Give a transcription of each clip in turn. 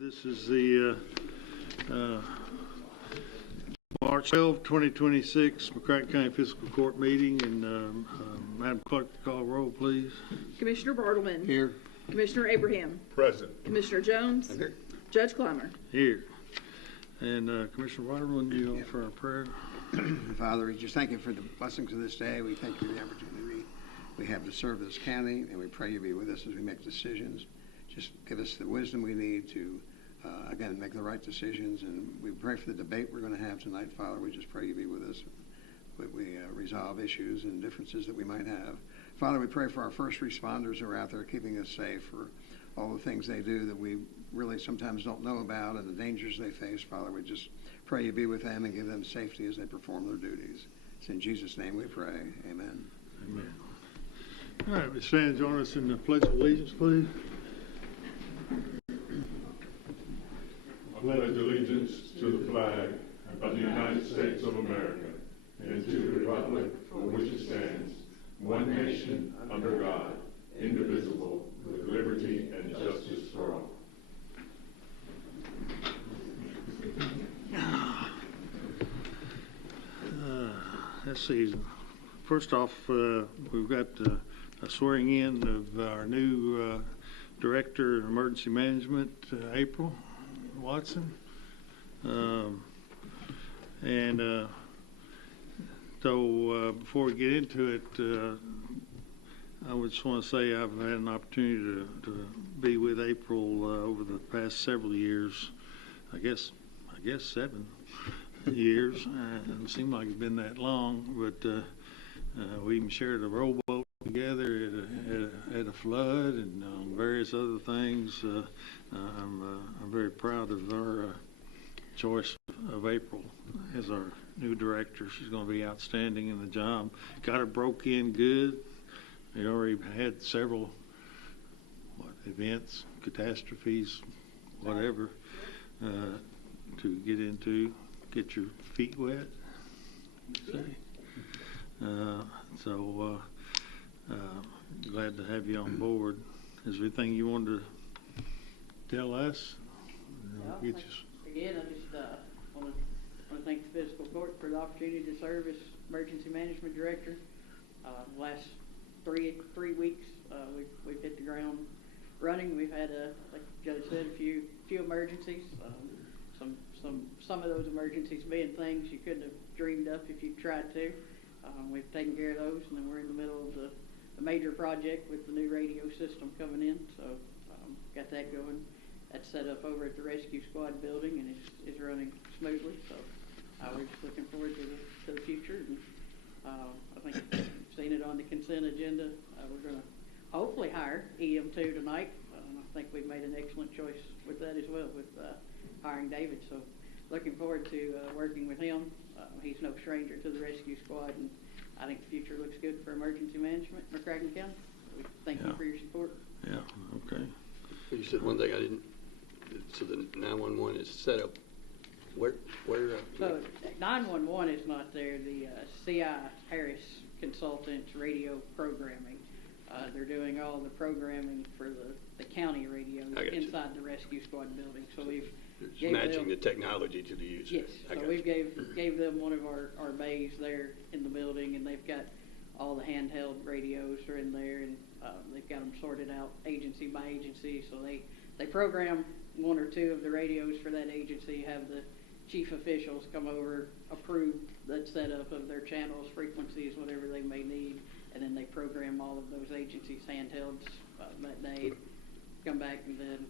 This is the March 12, 2026 McCracken County Fiscal Court meeting, and Madam Clerk, call roll, please. Commissioner Bartleman. Here. Commissioner Abraham. Present. Commissioner Jones. I'm here. Judge Clymer. Here. And Commissioner Waterman, you offer our prayer. Father, we just thank you for the blessings of this day. We thank you for the opportunity we have to serve this county, and we pray you be with us as we make decisions. Just give us the wisdom we need to, again, make the right decisions. And we pray for the debate we're going to have tonight, Father. We just pray you be with us. We resolve issues and differences that we might have. Father, we pray for our first responders who are out there keeping us safe, for all the things they do that we really sometimes don't know about and the dangers they face. Father, we just pray you be with them and give them safety as they perform their duties. It's in Jesus' name we pray. Amen. Amen. All right, we stand and join us in the Pledge of Allegiance, please. I pledge allegiance to the flag of the United States of America and to the republic for which it stands, one nation, under God, indivisible, with liberty and justice for all. Let's see. First off, we've got a swearing in of our new Director of Emergency Management, April Watson. So before we get into it, I just want to say I've had an opportunity to be with April over the past several years. I guess 7 years. It doesn't seem like it's been that long, but we even shared a rowboat together at a flood and various other things. I'm very proud of our choice of April as our new director. She's going to be outstanding in the job. Got her broke in good. We already had several events, catastrophes, whatever, to get into, get your feet wet, say. So glad to have you on board. Is there anything you wanted to tell us? Again, I just want to thank the Fiscal Court for the opportunity to serve as Emergency Management Director. Last three weeks, we've hit the ground running. We've had, like the judge said, a few emergencies. Some of those emergencies being things you couldn't have dreamed up if you tried to. We've taken care of those, and then we're in the middle of the major project with the new radio system coming in. So got that going. That's set up over at the Rescue Squad building, and it's running smoothly. So we're just looking forward to the future. And I think you've seen it on the consent agenda. We're going to hopefully hire EM2 tonight. I think we've made an excellent choice with that as well, with hiring David. So looking forward to working with him. He's no stranger to the Rescue Squad, and I think the future looks good for emergency management in McCracken County. We thank you for your support. Yeah, okay. You said one thing I didn't. So the 911 is set up. Where? So 911 is not there. The CI Harris Consultants radio programming. They're doing all the programming for the county radio inside the Rescue Squad building. So we've matching the technology to the user. Yes. So we gave them one of our bays there in the building, and they've got all the handheld radios are in there, and they've got them sorted out agency by agency. So they program one or two of the radios for that agency, have the chief officials come over, approve the setup of their channels, frequencies, whatever they may need, and then they program all of those agencies' handhelds that day, come back, and then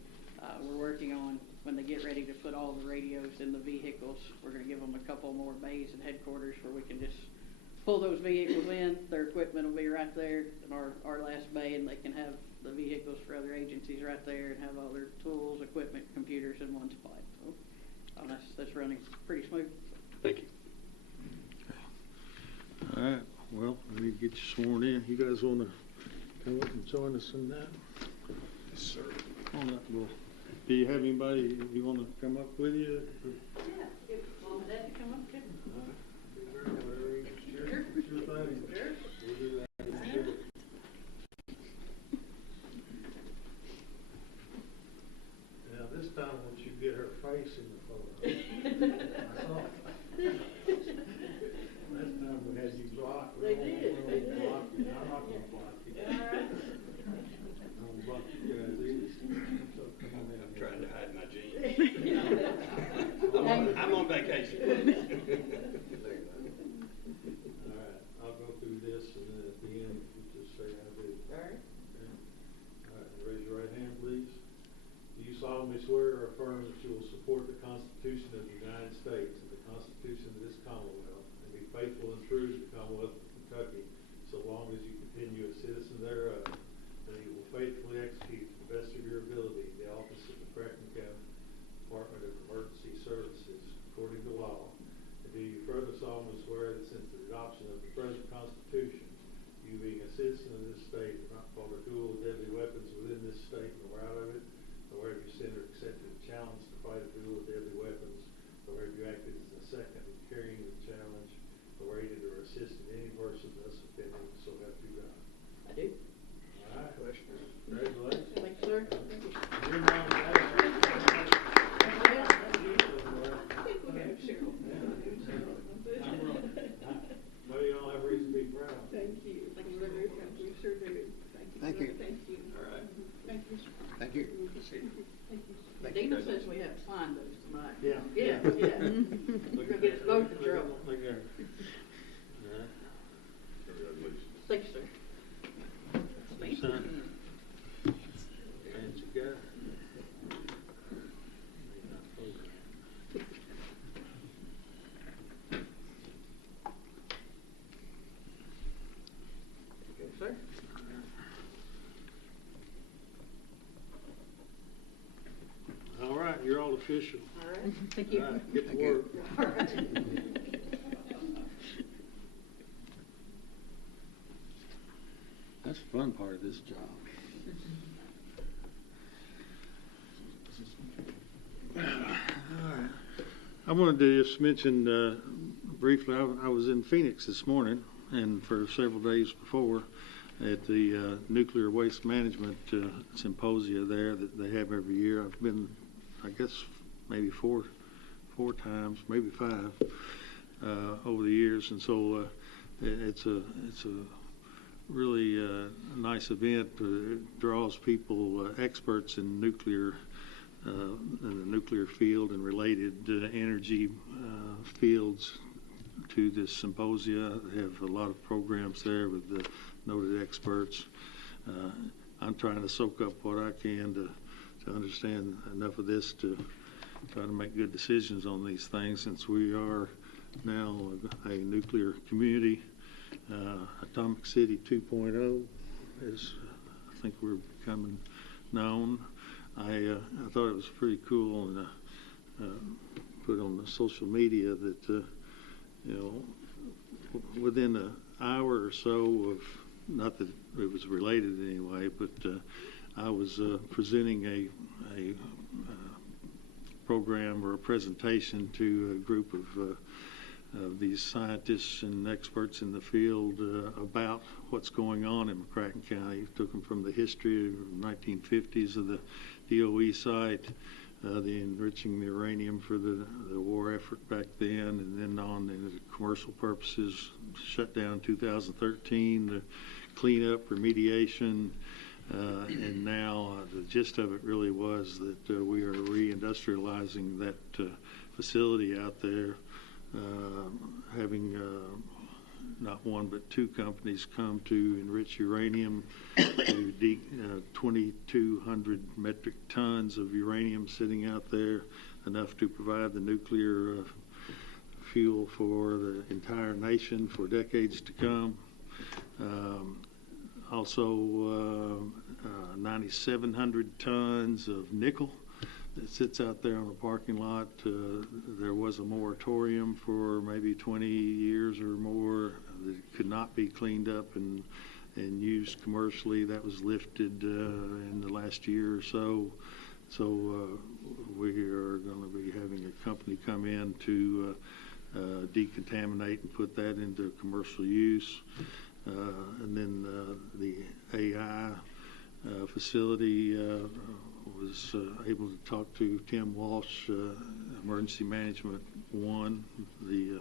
we're working on, when they get ready to put all the radios in the vehicles, we're going to give them a couple more bays at headquarters where we can just pull those vehicles in. Their equipment will be right there in our last bay, and they can have the vehicles for other agencies right there and have all their tools, equipment, computers in one spot. So that's running pretty smooth. Thank you. All right. Well, we need to get you sworn in. You guys want to come up and join us in that? Yes, sir. Come on up. Well, do you have anybody you want to come up with you? Yeah. Get Mom and Dad to come up, too. Sure. We'll do that. Now, this time, I want you will support the Constitution of the United States and the Constitution of this Commonwealth, and be faithful and true to the Commonwealth of Kentucky so long as you continue a citizen thereof, and that you will faithfully execute to the best of your ability the office of McCracken County Department of Emergency Services according to law. And do you further solemnly swear that since the adoption of the present Constitution, you being a citizen of this state have not fought a duel with deadly weapons within this state nor out of it, nor have you sent or accepted a challenge to fight a duel with deadly weapons, nor have you acted as a second in carrying the challenge, or aided or assisted any person thus offending, so help you God. I do. All right, congratulations. Thank you, sir. Thank you. You're not bad. Well, you all have reason to be proud. Thank you. Thank you. We sure do. Thank you. Thank you. All right. Thank you. Thank you. Thank you. Dina says we have to sign those tonight. Yeah. Yeah. We're gonna get us both in trouble. Look there. All right. Thank you, sir. Thank Son. you. Fancy guy. Yes, sir. All right, you're all official. All right. Thank All you. right, get to Thank you. work. All right. That's the fun part of this job. All right. I wanted to just mention briefly, I was in Phoenix this morning and for several days before at the Nuclear Waste Management Symposia there that they have every year. I've been, I guess, maybe four times, maybe five over the years, and so it's a really nice event. It draws people, experts in nuclear, in the nuclear field and related energy fields to this symposia. They have a lot of programs there with the noted experts. I'm trying to soak up what I can to understand enough of this to try to make good decisions on these things, since we are now a nuclear community. Atomic City 2.0, as I think we're becoming known. I thought it was pretty cool, and put on the social media that within an hour or so of, not that it was related in any way, but I was presenting a program or a presentation to a group of these scientists and experts in the field about what's going on in McCracken County. Took them from the history of the 1950s of the DOE site, the enriching the uranium for the war effort back then, and then on into the commercial purposes, shut down in 2013, the cleanup, remediation, and now the gist of it really was that we are reindustrializing that facility out there. Having not one but two companies come to enrich uranium to 2,200 metric tons of uranium sitting out there, enough to provide the nuclear fuel for the entire nation for decades to come. Also 9,700 tons of nickel that sits out there on the parking lot. There was a moratorium for maybe 20 years or more that could not be cleaned up and used commercially. That was lifted in the last year or so. So we are going to be having a company come in to decontaminate and put that into commercial use. And then the AI facility was able to talk to Tim Walsh, Emergency Management 1, the,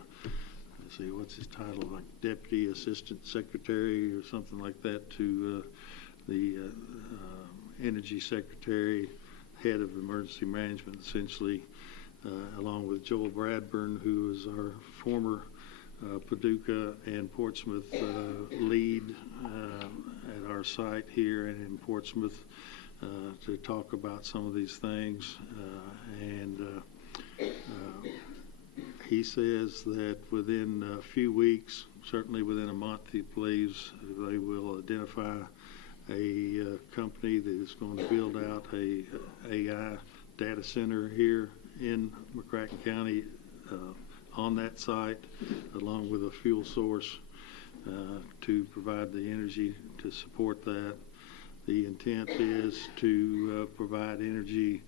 let's see, what's his title, like Deputy Assistant Secretary or something like that, to the Energy Secretary, Head of Emergency Management, essentially, along with Joel Bradburn, who is our former Paducah and Portsmouth lead at our site here and in Portsmouth, to talk about some of these things. And he says that within a few weeks, certainly within a month, he believes they will identify a company that is going to build out a AI data center here in McCracken County on that site, along with a fuel source to provide the energy to support that. The intent is to provide energy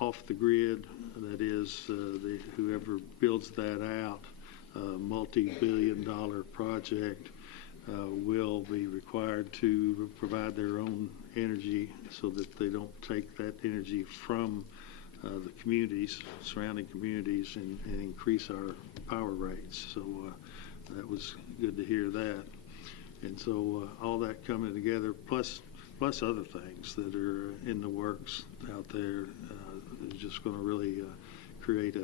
off the grid. That is, whoever builds that out, multi-billion-dollar project, will be required to provide their own energy so that they don't take that energy from the communities, surrounding communities, and increase our power rates. So that was good to hear that. And so all that coming together, plus other things that are in the works out there, is just going to really create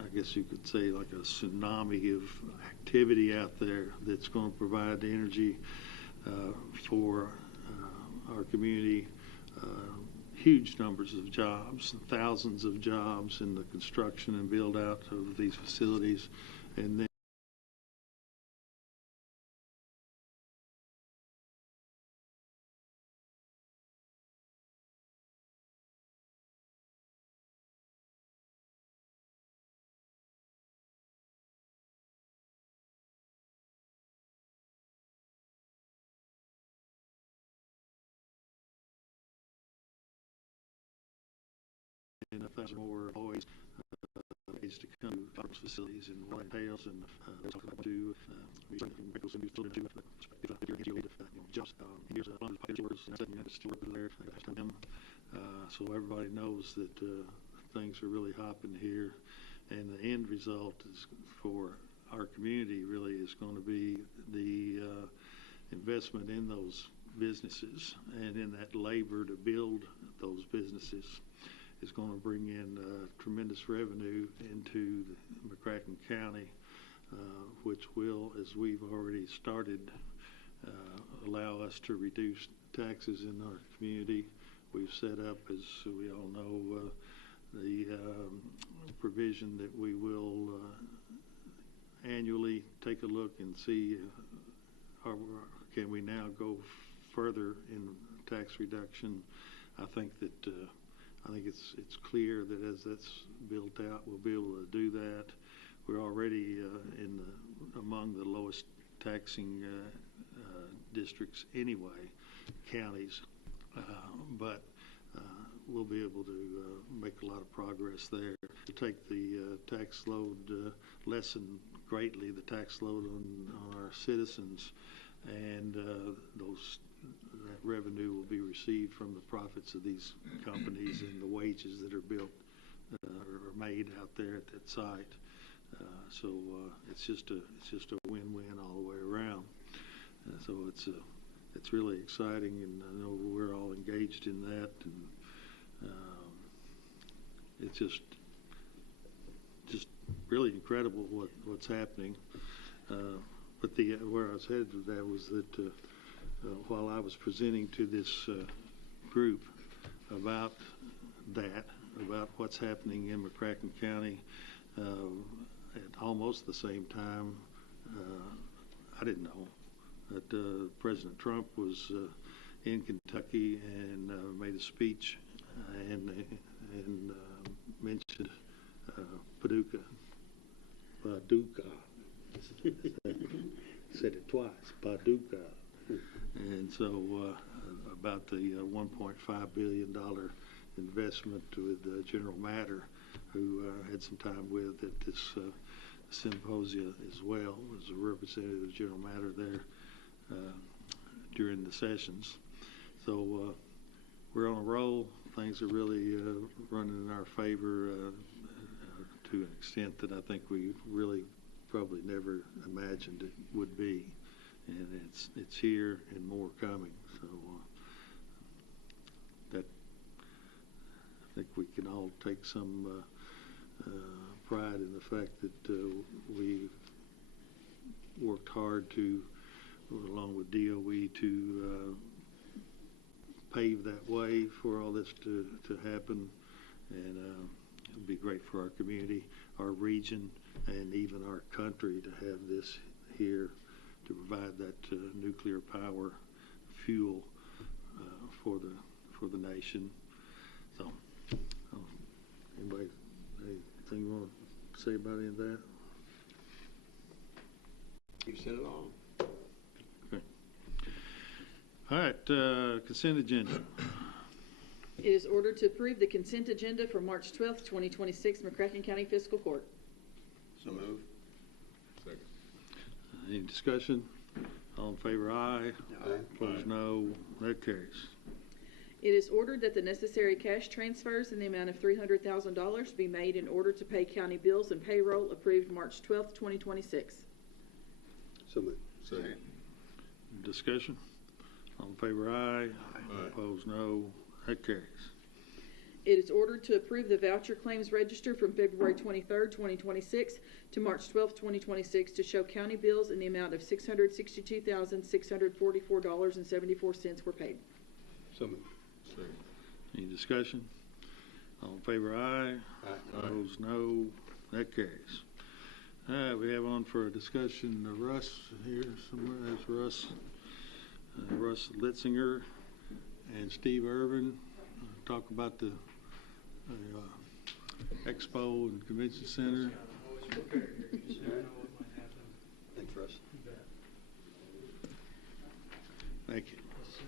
I guess you could say, like a tsunami of activity out there that's going to provide energy for our community. Huge numbers of jobs, thousands of jobs in the construction and build out of these facilities, and then a thousand more employees to come to our facilities and what it entails, and we'll talk about to just here's a lot of papers and there so everybody knows that things are really hopping here, and the end result is for our community really is going to be the investment in those businesses and in that labor to build those businesses is going to bring in tremendous revenue into McCracken County, which will, as we've already started, allow us to reduce taxes in our community. We've set up, as we all know, the provision that we will annually take a look and see can we now go further in tax reduction. I think it's clear that as that's built out, we'll be able to do that. We're already among the lowest taxing districts anyway, counties, but we'll be able to make a lot of progress there. To take the tax load, lessen greatly the tax load on our citizens, and that revenue will be received from the profits of these companies and the wages that are built or made out there at that site. So it's just a win-win all the way around. So it's really exciting, and I know we're all engaged in that, and it's just really incredible what's happening. But where I was headed with that was that while I was presenting to this group about what's happening in McCracken County, at almost the same time, I didn't know that President Trump was in Kentucky and made a speech and mentioned Paducah. Said it twice, Paducah. And so about the $1.5 billion investment with General Matter, who had some time with at this symposia as well, was a representative of General Matter there during the sessions. So we're on a roll. Things are really running in our favor to an extent that I think we really probably never imagined it would be. And it's here and more coming. So that I think we can all take some pride in the fact that we worked hard to, along with DOE, to pave that way for all this to happen. And it'd be great for our community, our region, and even our country to have this here to provide that nuclear power fuel for the nation. So, anybody, anything you want to say about any of that? You said it all. Okay. All right, consent agenda. It is ordered to approve the consent agenda for March 12th, 2026, McCracken County Fiscal Court. So move. Second. Any discussion? All in favor, aye. Aye. Opposed, no. That carries. It is ordered that the necessary cash transfers in the amount of $300,000 be made in order to pay county bills and payroll approved March 12th, 2026. So moved. Second. Discussion? All in favor, aye. Aye. Opposed, no. That carries. It is ordered to approve the voucher claims register from February 23rd, 2026 to March 12th, 2026 to show county bills in the amount of $662,644.74 were paid. So moved. Second. Any discussion? All in favor, aye. Aye. Opposed, no. That carries. All right, we have on for a discussion Russ here somewhere. That's Russ Litzinger and Steve Irvin. Talk about the Expo and Convention Center. Always prepared here, you just never know what might happen. Thanks, Russ. You bet. Thank you. Yes, sir.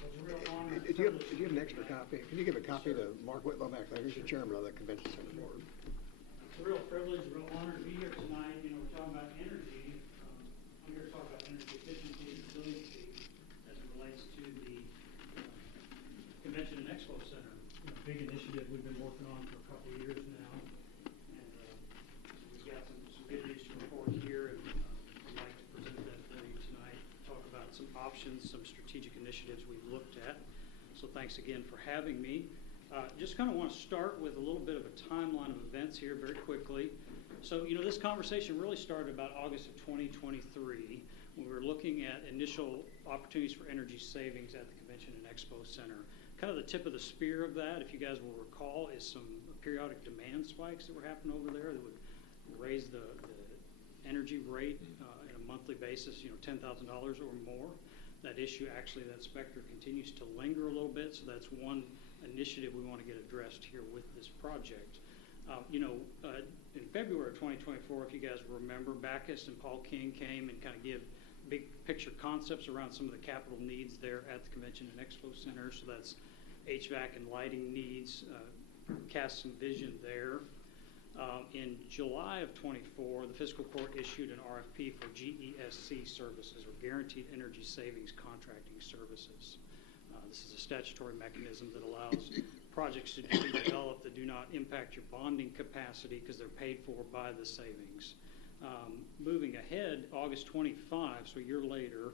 Well, it's a real honor and Did you privilege. have an extra copy? Can you give a copy to Mark Whitlow back there? He's the chairman of the Convention Center Board. It's a real privilege, a real honor to be here tonight. You know, we're talking about energy. I'm here to talk about energy efficiency and resiliency as it relates to the Convention and Expo Center. You know, big initiative we've been working on for a couple of years now. And we've got some good news to report here, and I'd like to present that for you tonight. Talk about some options, some strategic initiatives we've looked at. So thanks again for having me. Just kind of want to start with a little bit of a timeline of events here very quickly. So, you know, this conversation really started about August of 2023 when we were looking at initial opportunities for energy savings at the Convention and Expo Center. Kind of the tip of the spear of that, if you guys will recall, is some periodic demand spikes that were happening over there that would raise the energy rate on a monthly basis, you know, $10,000 or more. That issue, actually, that specter continues to linger a little bit, so that's one initiative we want to get addressed here with this project. In February of 2024, if you guys remember, Backus and Paul King came and kind of give big picture concepts around some of the capital needs there at the Convention and Expo Center. So that's HVAC and lighting needs, cast some vision there. In July of 24, the Fiscal Court issued an RFP for GESC services, or Guaranteed Energy Savings Contracting Services. This is a statutory mechanism that allows projects to be developed that do not impact your bonding capacity because they're paid for by the savings. Moving ahead, August 25, so a year later,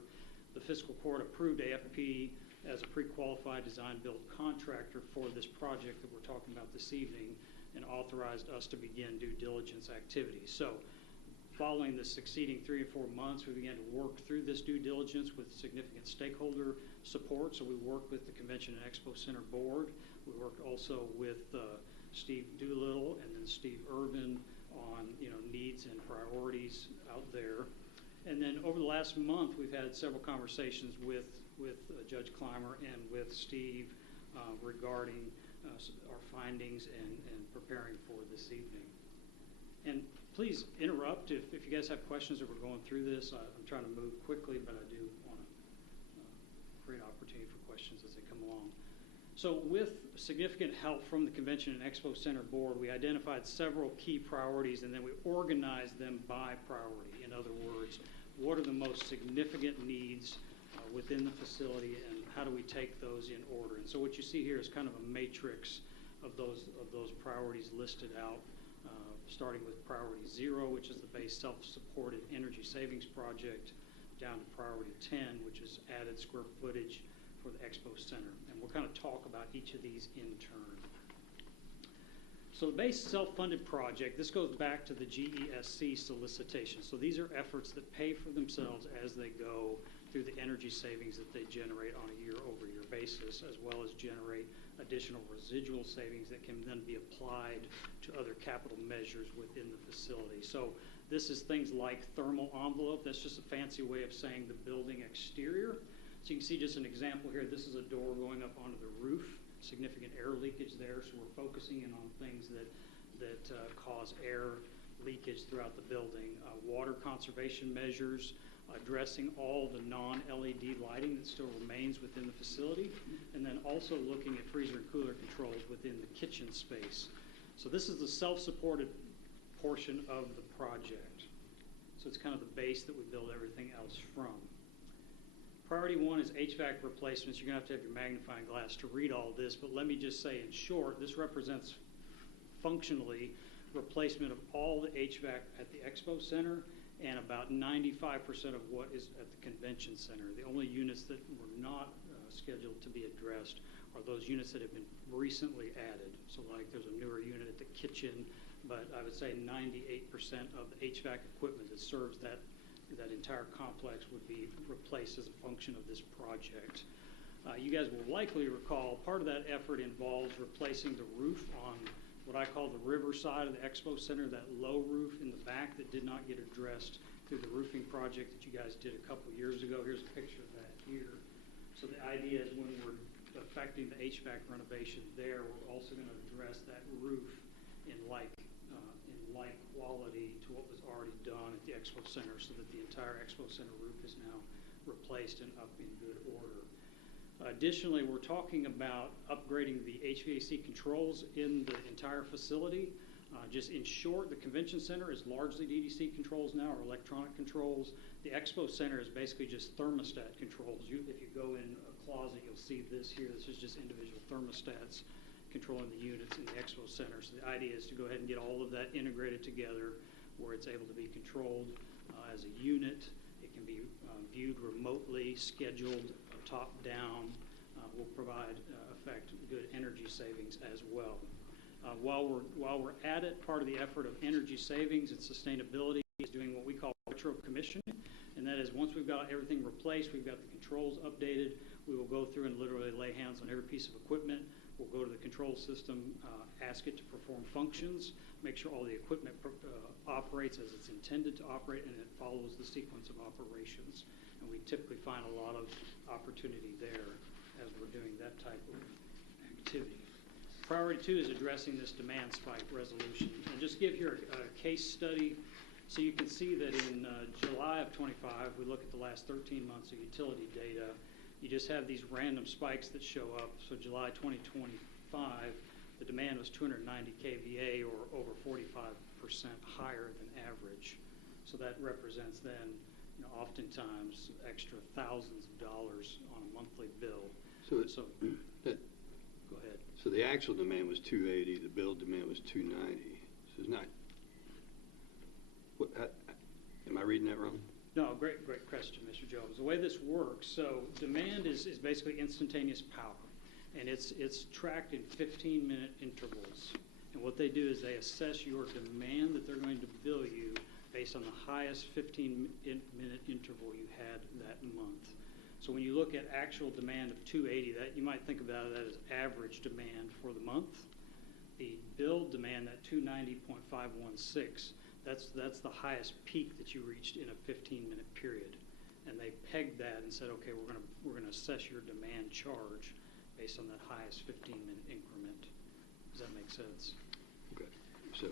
the Fiscal Court approved AFP as a pre-qualified design-build contractor for this project that we're talking about this evening, and authorized us to begin due diligence activities. So following the succeeding 3 or 4 months, we began to work through this due diligence with significant stakeholder support. So we worked with the Convention and Expo Center Board. We worked also with Steve Doolittle and then Steve Irvin on needs and priorities out there. And then over the last month, we've had several conversations with Judge Clymer and with Steve regarding our findings and preparing for this evening. And please interrupt if you guys have questions as we're going through this. I'm trying to move quickly, but I do want to create opportunity for questions as they come along. So with significant help from the Convention and Expo Center Board, we identified several key priorities, and then we organized them by priority. In other words, what are the most significant needs within the facility, and how do we take those in order? And so what you see here is kind of a matrix of those priorities listed out, starting with priority 0, which is the base self-supported energy savings project, down to priority 10, which is added square footage for the Expo Center. And we'll kind of talk about each of these in turn. So the base self-funded project, this goes back to the GESC solicitation. So these are efforts that pay for themselves as they go through the energy savings that they generate on a year-over-year basis, as well as generate additional residual savings that can then be applied to other capital measures within the facility. So this is things like thermal envelope. That's just a fancy way of saying the building exterior. So you can see just an example here. This is a door going up onto the roof. Significant air leakage there, so we're focusing in on things that cause air leakage throughout the building. Water conservation measures, addressing all the non-LED lighting that still remains within the facility, and then also looking at freezer and cooler controls within the kitchen space. So this is the self-supported portion of the project. So it's kind of the base that we build everything else from. Priority 1 is HVAC replacements. You're going to have your magnifying glass to read all this, but let me just say in short, this represents functionally replacement of all the HVAC at the Expo Center and about 95% of what is at the Convention Center. The only units that were not scheduled to be addressed are those units that have been recently added. So like there's a newer unit at the kitchen, but I would say 98% of the HVAC equipment that serves that entire complex would be replaced as a function of this project. You guys will likely recall part of that effort involves replacing the roof on what I call the river side of the Expo Center, that low roof in the back that did not get addressed through the roofing project that you guys did a couple years ago. Here's a picture of that here. So the idea is when we're affecting the HVAC renovation there, we're also going to address that roof in like quality to what was already done at the Expo Center, so that the entire Expo Center roof is now replaced and up in good order. Additionally, we're talking about upgrading the HVAC controls in the entire facility. Just in short, the Convention Center is largely DDC controls now, or electronic controls. The Expo Center is basically just thermostat controls. If you go in a closet, you'll see this here. This is just individual thermostats controlling the units in the Expo Center. So the idea is to go ahead and get all of that integrated together where it's able to be controlled as a unit. It can be viewed remotely, scheduled top-down, will provide effect good energy savings as well. While we're at it, part of the effort of energy savings and sustainability is doing what we call retro commissioning, and that is once we've got everything replaced, we've got the controls updated, we will go through and literally lay hands on every piece of equipment. We'll go to the control system, ask it to perform functions, make sure all the equipment operates as it's intended to operate, and it follows the sequence of operations. And we typically find a lot of opportunity there as we're doing that type of activity. Priority 2 is addressing this demand spike resolution. And just give here a case study so you can see that in July of 25, we look at the last 13 months of utility data. You just have these random spikes that show up. So July 2025, the demand was 290 kVA, or over 45% higher than average. So that represents then, oftentimes extra thousands of dollars on a monthly bill. So go ahead. So the actual demand was 280. The bill demand was 290. So it's not. Am I reading that wrong? No, great question, Mr. Jones. The way this works, so demand is basically instantaneous power, and it's tracked in 15-minute intervals. And what they do is they assess your demand that they're going to bill you based on the highest 15-minute interval you had that month. So when you look at actual demand of 280, that you might think about that as average demand for the month. The billed demand, that 290.516, that's the highest peak that you reached in a 15-minute period. And they pegged that and said, okay, we're gonna assess your demand charge based on that highest 15-minute increment. Does that make sense? Okay. So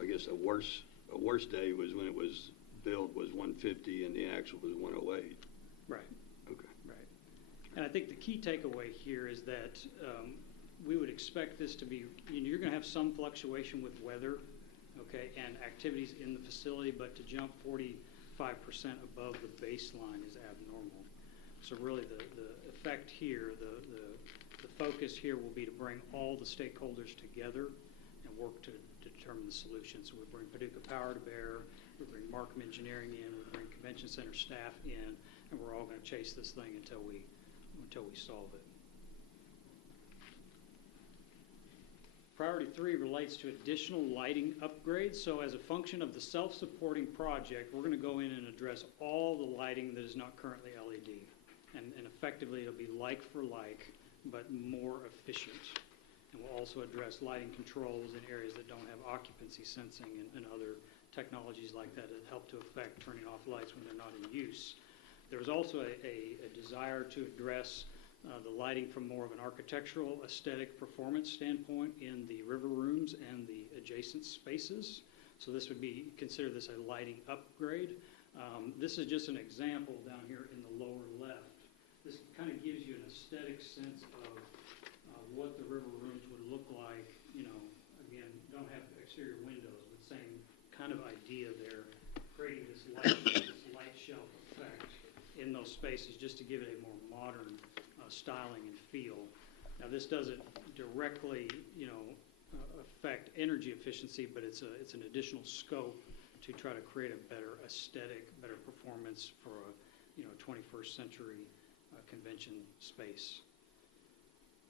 I guess a worse day was when it was billed was 150 and the actual was 108. Right. Okay. Right. And I think the key takeaway here is that we would expect this to be, you're going to have some fluctuation with weather, okay, and activities in the facility, but to jump 45% above the baseline is abnormal. So really the effect here, the focus here will be to bring all the stakeholders together and work to determine the solution. So we bring Paducah Power to bear, we bring Markham Engineering in, we bring Convention Center staff in, and we're all going to chase this thing until we solve it. Priority 3 relates to additional lighting upgrades. So as a function of the self-supporting project, we're going to go in and address all the lighting that is not currently LED. And effectively, it'll be like for like, but more efficient. And we'll also address lighting controls in areas that don't have occupancy sensing and other technologies like that help to affect turning off lights when they're not in use. There's also a desire to address the lighting from more of an architectural, aesthetic, performance standpoint in the river rooms and the adjacent spaces. So this would be, consider this a lighting upgrade. This is just an example down here in the lower left. This kind of gives you an aesthetic sense of what the river rooms would look like. You know, again, don't have exterior windows, but same kind of idea there, creating this light shelf effect in those spaces just to give it a more modern styling and feel. Now, this doesn't directly, you know, affect energy efficiency, but it's an additional scope to try to create a better aesthetic, better performance for a, you know, 21st century convention space.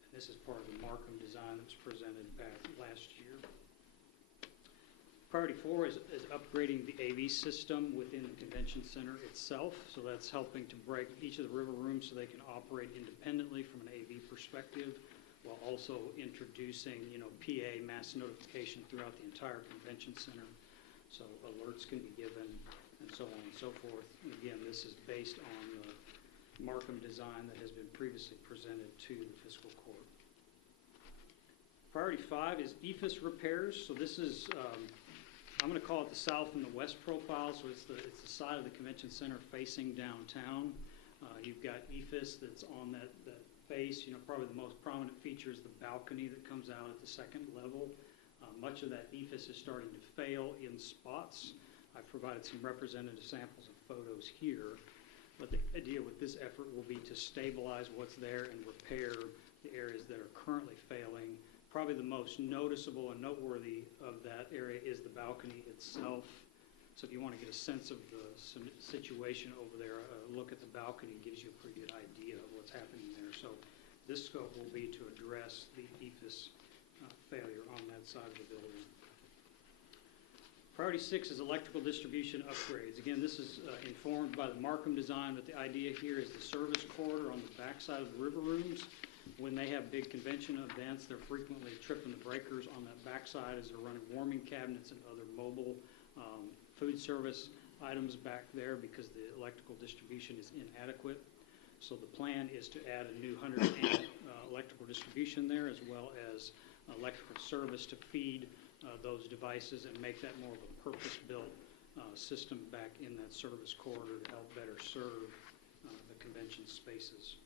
And this is part of the Markham design that was presented back last year. Priority 4 is upgrading the AV system within the convention center itself. So that's helping to break each of the river rooms so they can operate independently from an AV perspective, while also introducing, you know, PA mass notification throughout the entire convention center. So alerts can be given and so on and so forth. And again, this is based on the Markham design that has been previously presented to the fiscal court. Priority 5 is EFIS repairs. So this is, I'm going to call it the south and the west profile. So it's the side of the convention center facing downtown. You've got EFIS that's on that face. You know, probably the most prominent feature is the balcony that comes out at the second level. Much of that EFIS is starting to fail in spots. I've provided some representative samples of photos here. But the idea with this effort will be to stabilize what's there and repair the areas that are currently failing. Probably the most noticeable and noteworthy of that area is the balcony itself. So if you want to get a sense of the situation over there, a look at the balcony gives you a pretty good idea of what's happening there. So this scope will be to address the EFIS failure on that side of the building. Priority 6 is electrical distribution upgrades. Again, this is informed by the Markham design, but the idea here is the service corridor on the backside of the river rooms. When they have big convention events, they're frequently tripping the breakers on that backside as they're running warming cabinets and other mobile food service items back there because the electrical distribution is inadequate. So the plan is to add a new 100-amp electrical distribution there, as well as electrical service to feed those devices and make that more of a purpose-built system back in that service corridor to help better serve the convention spaces.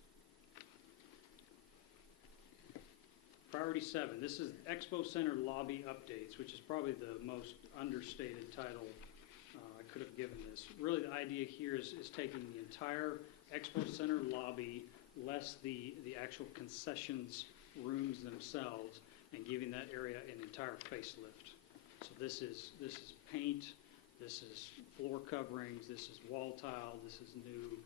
Priority 7, this is Expo Center lobby updates, which is probably the most understated title I could have given this. Really, the idea here is taking the entire Expo Center lobby, less the actual concessions rooms themselves, and giving that area an entire facelift. So this is paint, this is floor coverings, this is wall tile, this is new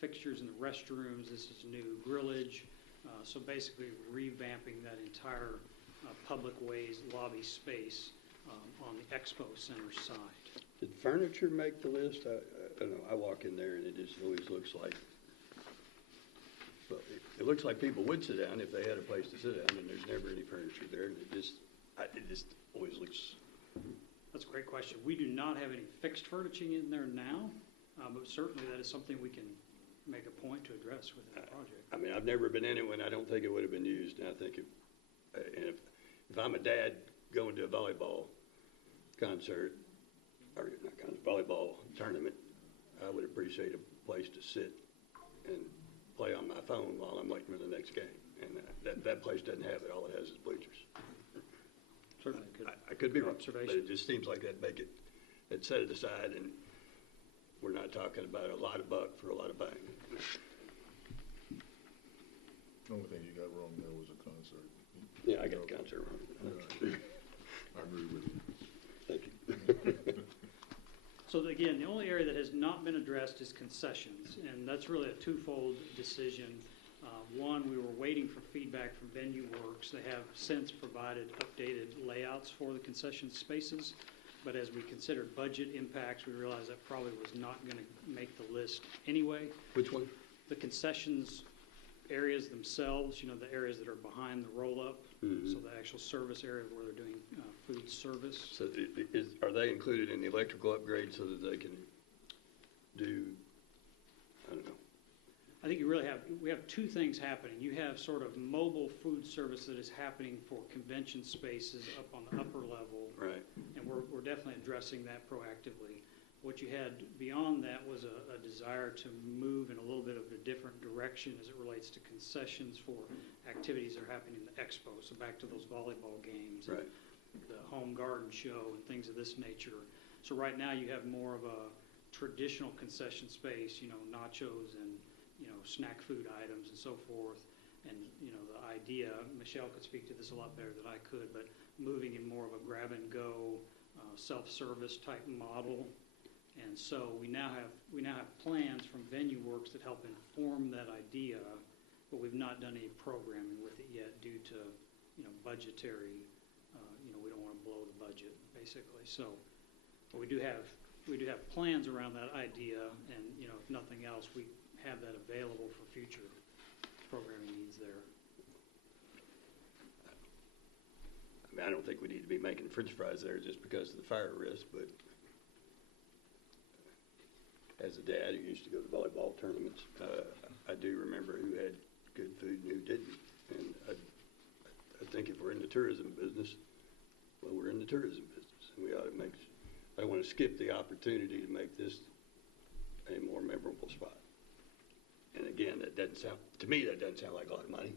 fixtures in the restrooms, this is new grillage. So basically revamping that entire public ways lobby space on the Expo Center side. Did furniture make the list? I don't know. I walk in there and it just always looks like, well, it looks like people would sit down if they had a place to sit down, and there's never any furniture there. And it just always looks. That's a great question. We do not have any fixed furniture in there now, but certainly that is something we can make a point to address within the project. I mean, I've never been in it when I don't think it would have been used. And I think if I'm a dad going to a volleyball concert, or not concert, volleyball tournament, I would appreciate a place to sit and play on my phone while I'm waiting for the next game. And that place doesn't have it. All it has is bleachers. Certainly I could be wrong, observation. but it just seems like that'd set it aside, and we're not talking about a lot of buck for a lot of bang. The only thing you got wrong there was a concert. Yeah, I got the concert wrong. I agree with you. Thank you. So again, the only area that has not been addressed is concessions, and that's really a twofold decision. One, we were waiting for feedback from Venue Works. They have since provided updated layouts for the concession spaces, but as we considered budget impacts, we realized that probably was not going to make the list anyway. Which one? The concessions areas themselves, you know, the areas that are behind the roll-up, so the actual service area where they're doing food service. So are they included in the electrical upgrade so that they can do, I don't know. I think we have two things happening. You have sort of mobile food service that is happening for convention spaces up on the upper level. Right. And we're definitely addressing that proactively. What you had beyond that was a desire to move in a little bit of a different direction as it relates to concessions for activities that are happening in the expo. So back to those volleyball games, Right. the home garden show and things of this nature. So right now you have more of a traditional concession space, you know, nachos and, you know, snack food items and so forth. And, you know, the idea, Michelle could speak to this a lot better than I could, but moving in more of a grab and go, self-service type model. And so we now have plans from Venue Works that help inform that idea, but we've not done any programming with it yet due to, you know, budgetary, you know, we don't want to blow the budget basically. So, but we do have plans around that idea, and, you know, if nothing else, we have that available for future programming needs there. I mean, I don't think we need to be making French fries there just because of the fire risk, but as a dad who used to go to volleyball tournaments, I do remember who had good food and who didn't. And I think if we're in the tourism business, well, we're in the tourism business, and we ought to I don't want to skip the opportunity to make this a more memorable spot. And again, to me, that doesn't sound like a lot of money.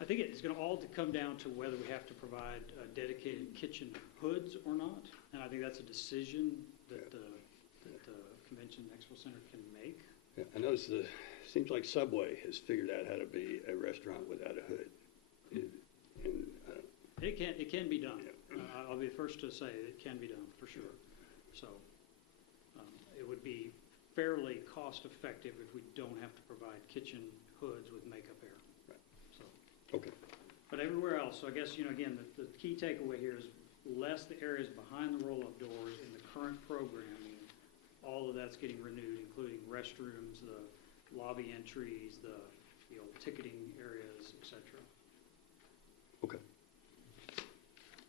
I think it's going to all come down to whether we have to provide dedicated kitchen hoods or not, and I think that's a decision that the Convention Expo Center can make. Yeah, I noticed seems like Subway has figured out how to be a restaurant without a hood. It can be done. Yeah. I'll be the first to say it can be done for sure. So it would be fairly cost effective if we don't have to provide kitchen hoods with makeup air. Right. So. Okay. But everywhere else, so I guess, you know, again, the key takeaway here is less the areas behind the roll-up doors in the current programming. All of that's getting renewed, including restrooms, the lobby entries, the old ticketing areas, etc. Okay.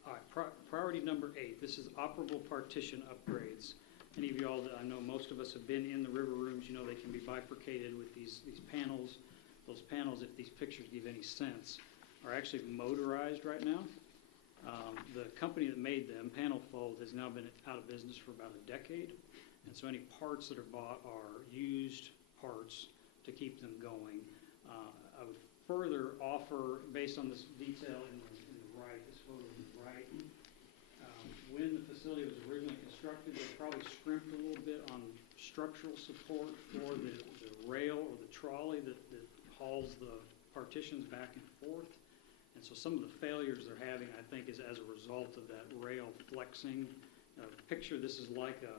All right, priority number 8. This is operable partition upgrades. Any of you all that I know, most of us have been in the river rooms. You know, they can be bifurcated with these panels. Those panels, if these pictures give any sense, are actually motorized right now. The company that made them, Panel Fold, has now been out of business for about a decade. And so any parts that are bought are used parts to keep them going. I would further offer, based on this detail in the right, this photo in the right, when the facility was originally constructed, they probably scrimped a little bit on structural support for the rail or the trolley that hauls the partitions back and forth. And so some of the failures they're having, I think, is as a result of that rail flexing. Picture this is like a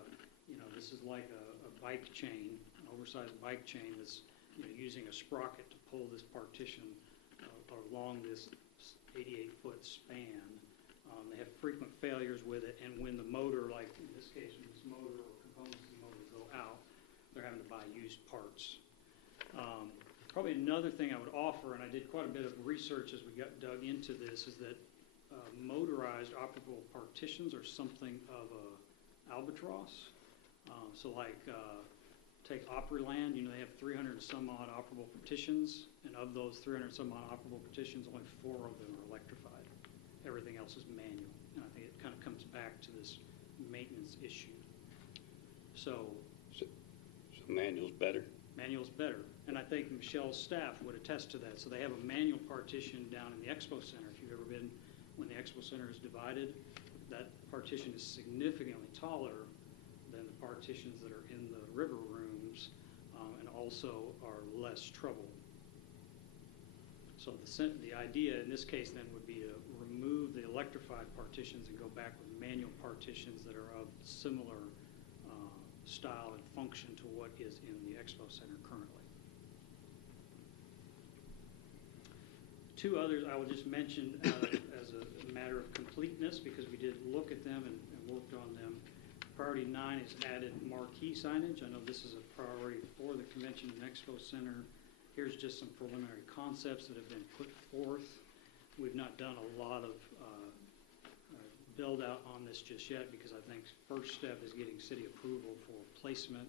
bike chain, an oversized bike chain that's, you know, using a sprocket to pull this partition along this 88-foot span. They have frequent failures with it, and when the motor, like in this case, when this motor or components of the motor go out, they're having to buy used parts. Probably another thing I would offer, and I did quite a bit of research as we got dug into this, is that motorized operable partitions are something of a albatross. So like take Opryland, you know, they have 300 and some odd operable partitions, and of those 300 some odd operable partitions, only 4 of them are electrified. Everything else is manual, and I think it kind of comes back to this maintenance issue. So manual's better? Manual's better, and I think Michelle's staff would attest to that. So they have a manual partition down in the Expo Center. If you've ever been, when the Expo Center is divided, that partition is significantly taller than the partitions that are in the river rooms, and also are less trouble. So the idea in this case then would be to remove the electrified partitions and go back with manual partitions that are of similar style and function to what is in the Expo Center currently. two others I will just mention as a matter of completeness, because we did look at them and worked on them. Priority 9 is added marquee signage. I know this is a priority for the Convention and Expo Center. Here's just some preliminary concepts that have been put forth. We've not done a lot of build out on this just yet, because I think first step is getting city approval for placement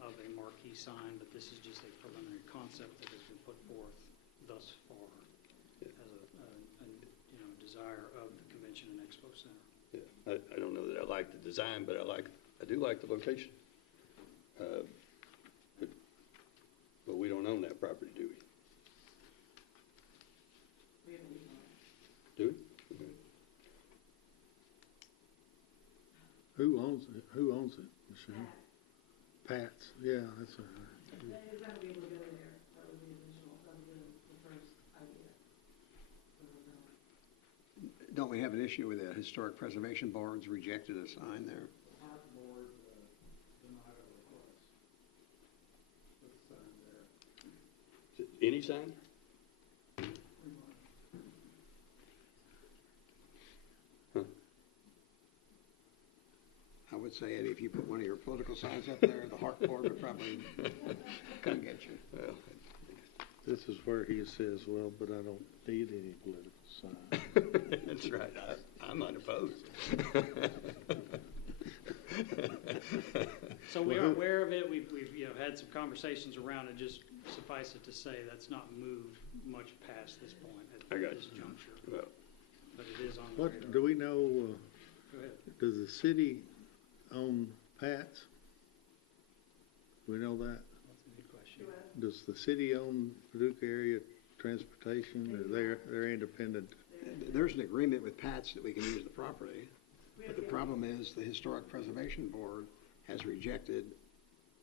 of a marquee sign, but this is just a preliminary concept that has been put forth thus far as a desire of the Convention and Expo Center. Yeah, I don't know that I like the design, but I do like the location. But we don't own that property, do we? We have a lease on it. Do we? Okay. Who owns it? Who owns it, Michelle? Pat's. Yeah, that's all right. They're gonna be able to go there. That was the original, that was the first idea. Don't we have an issue with the Historic Preservation Board's rejected a sign there? The Park Board denied a request. Put the sign there. Is it any sign? I would say, Eddie, if you put one of your political signs up there, the Hark Board would probably come get you. Well, This is where he says, well, but I don't need any political sign. that's right. I'm unopposed. So we are aware of it. We've had some conversations around it. Just suffice it to say that's not moved much past this point I at got this you. juncture. Well, But it is on the radar. What, do we know, Go ahead. does the city own Pat's? We know that? That's a good question. Does the city own Paducah Area Transportation, or they're independent? There's an agreement with Pat's that we can use the property, but the problem is the Historic Preservation Board has rejected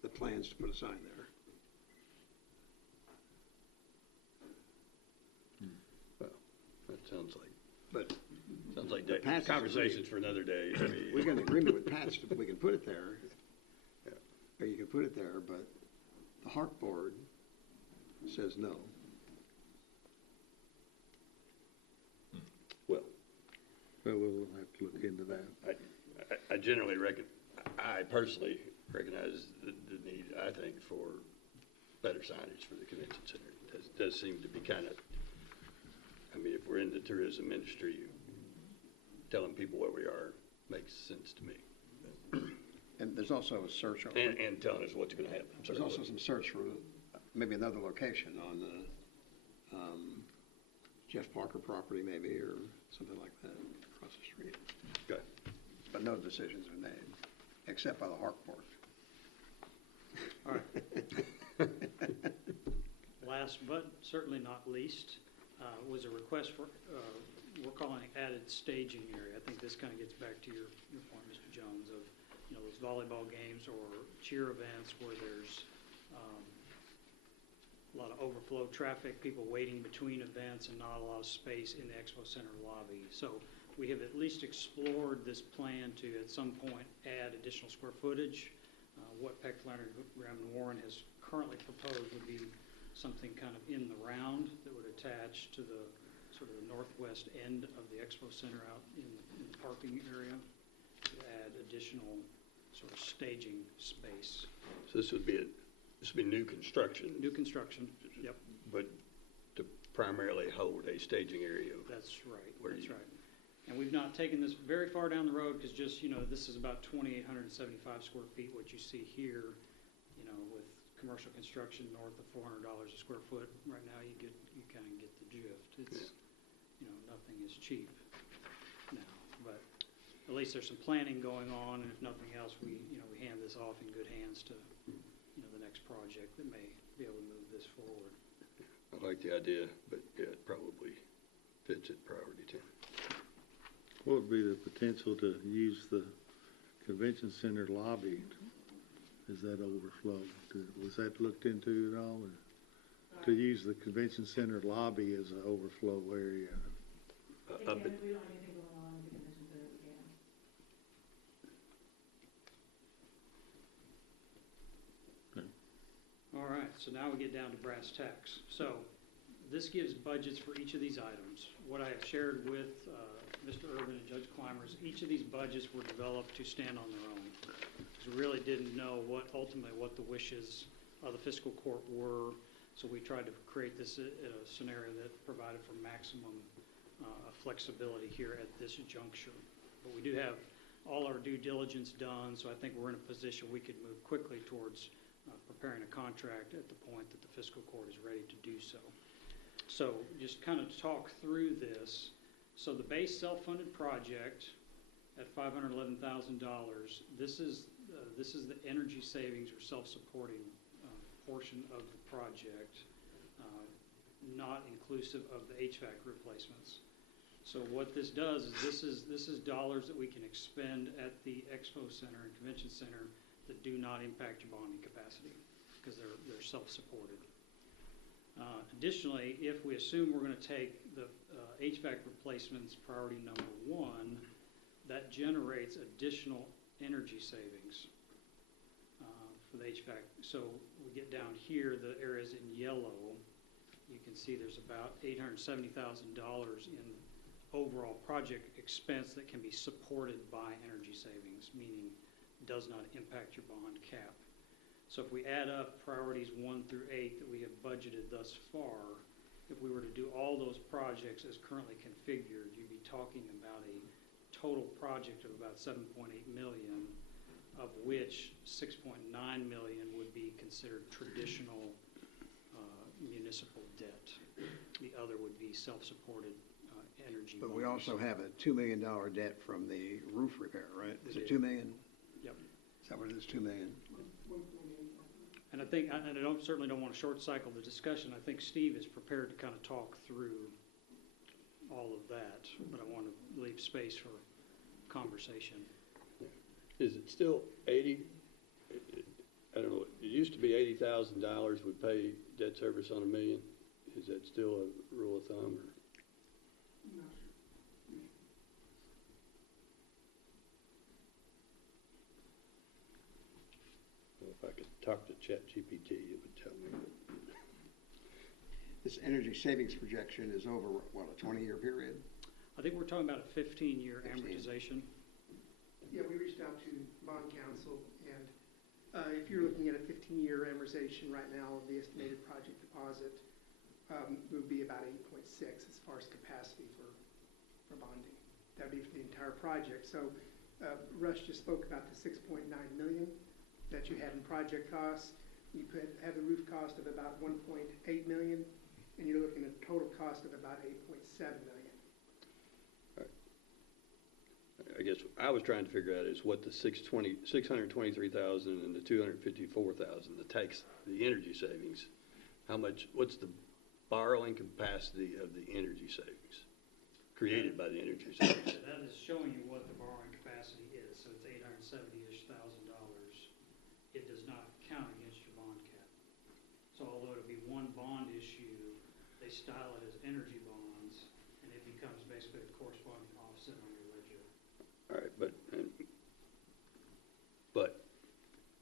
the plans to put a sign there. well, that sounds like But Pat's conversations for another day. I mean, we got an agreement with Pat's that we can put it there. Yeah. Or you can put it there, but the Hark Board says no. Well, Well, we'll have to look into that. I generally I personally recognize the need, I think, for better signage for the convention center. It does seem to be kind of, I mean, if we're in the tourism industry, telling people where we are makes sense to me. And there's also a search. And telling us what's going to happen. There's also some search for maybe another location on the Jeff Parker property maybe, or something like that across the street. Okay. But no decisions are made, except by the Hark Board. All right. Last but certainly not least was a request for, we're calling it added staging area. I think this kind of gets back to your point, Mr. Jones, of those volleyball games or cheer events where there's a lot of overflow traffic, people waiting between events and not a lot of space in the Expo Center lobby. So we have at least explored this plan to at some point add additional square footage. What Peck, Flannery, Graham, and Warren has currently proposed would be something kind of in the round that would attach to the sort of the northwest end of the Expo Center out in the parking area to add additional sort of staging space. So this would be new construction. New construction, yep, But to primarily hold a staging area. that's right, Where that's you- right. And we've not taken this very far down the road because just, this is about 2,875 square feet, what you see here, with commercial construction north of $400 a square foot. Right now, you kind of get the drift. It's, nothing is cheap now, but at least there's some planning going on, and if nothing else, we hand this off in good hands to, the next project that may be able to move this forward. I like the idea, but yeah, it probably fits at priority 10. What would be the potential to use the convention center lobby? Is that overflow? Was that looked into at all? Or to use the convention center lobby as an overflow area? Up at, We don't have anything going on with the convention center, we can. All right, so now we get down to brass tacks. So this gives budgets for each of these items. What I have shared with Mr. Urban and Judge Climbers, each of these budgets were developed to stand on their own. Because we really didn't know ultimately what the wishes of the fiscal court were, so we tried to create this scenario that provided for maximum flexibility here at this juncture. But we do have all our due diligence done, so I think we're in a position we could move quickly towards preparing a contract at the point that the fiscal court is ready to do so. So just kind of talk through this. So the base self-funded project at $511,000, this is the energy savings or self-supporting portion of the project, not inclusive of the HVAC replacements. So what this does is this is dollars that we can expend at the Expo Center and Convention Center that do not impact your bonding capacity because they're self-supported. Additionally, if we assume we're going to take the HVAC replacements priority number 1, that generates additional energy savings for the HVAC. So we get down here, the areas in yellow, you can see there's about $870,000 in overall project expense that can be supported by energy savings, meaning does not impact your bond cap. So if we add up priorities 1 through 8 that we have budgeted thus far, if we were to do all those projects as currently configured, you'd be talking about a total project of about $7.8 million, of which $6.9 million would be considered traditional municipal debt. The other would be self-supported energy. But we bonds. also have a $2 million debt from the roof repair, right? Is it $2 million? Yep. Is that what it is, $2 million? And I think, and I certainly don't want to short cycle the discussion. I think Steve is prepared to kind of talk through all of that, but I want to leave space for conversation. Is it still 80? I don't know. It used to be $80,000 would pay debt service on $1 million. Is that still a rule of thumb? Or? Well, if I could talk to ChatGPT, it would tell me. This energy savings projection is over, what, a 20-year period? I think we're talking about a 15-year 15. amortization. Yeah, we reached out to bond counsel, and if you're looking at a 15-year amortization right now of the estimated project deposit, it would be about 8.6 as far as capacity for bonding. That would be for the entire project. So Rush just spoke about the $6.9 million that you have in project costs. You could have a roof cost of about $1.8 million, and you're looking at a total cost of about $8.7 million. I guess I was trying to figure out is what the $623,000 and the $254,000, the energy savings, what's the borrowing capacity of the energy savings created by the energy savings? That is showing you what the borrowing capacity is. So it's $870,000-ish. It does not count against your bond cap. So although it'll be one bond issue, they style it as energy bonds, and it becomes basically a corresponding offset on your ledger. All right, but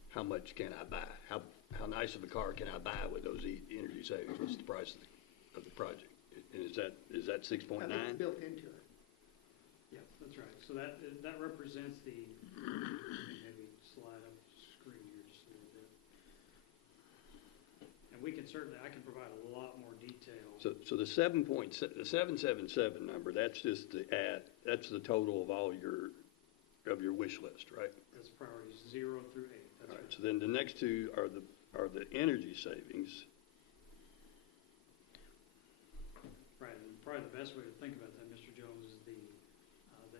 how much can I buy? How nice of a car can I buy with those energy savings? What's the price of the project? And is that 6.9? It's built into it. Yeah, that's right. So that represents the, maybe slide up the screen here just a little bit. And we can certainly, I can provide a lot more detail. So the 777 number, that's just that's the total of all your wish list, right? That's priorities 0 through 8. That's All right. right. So then the next two are the energy savings. Right, and probably the best way to think about that, Mr. Jones, is the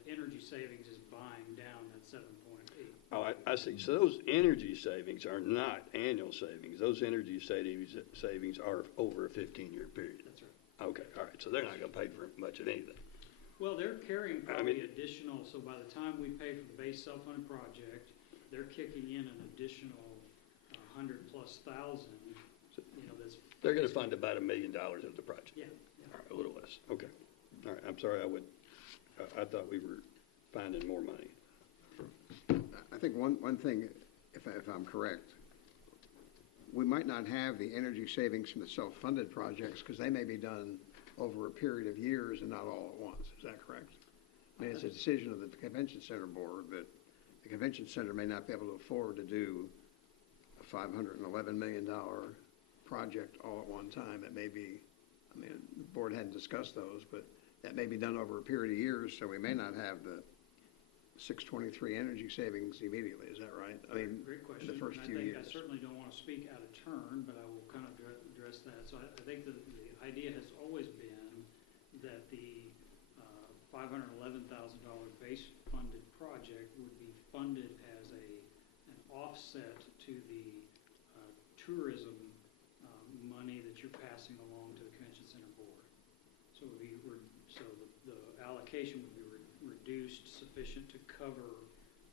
energy savings is buying down that 7.8. Oh, I see. So those energy savings are not annual savings. Those energy savings are over a 15-year period. That's right. Okay, all right. So they're not going to pay for much of anything. Well, they're carrying probably additional, so by the time we pay for the base self-funded project, they're kicking in an additional $100,000+. That's They're going to fund about $1 million of the project. Yeah. All right, a little less. Okay. All right. I'm sorry. I thought we were finding more money. I think one thing, if I'm correct, we might not have the energy savings from the self-funded projects because they may be done over a period of years and not all at once. Is that correct? I mean, it's a decision of the Convention Center Board, but the Convention Center may not be able to afford to do a $511 million project all at one time. It may be, I mean, the board hadn't discussed those, but that may be done over a period of years, so we may not have the 623 energy savings immediately. Is that right? I mean, Great question. in the first And few years. I certainly don't want to speak out of turn, but I will kind of address that. So I think that the idea has always been that the $511,000 base funded project would be funded as an offset to the tourism money that you're passing along to the Convention Center Board. So the allocation would be reduced sufficient to cover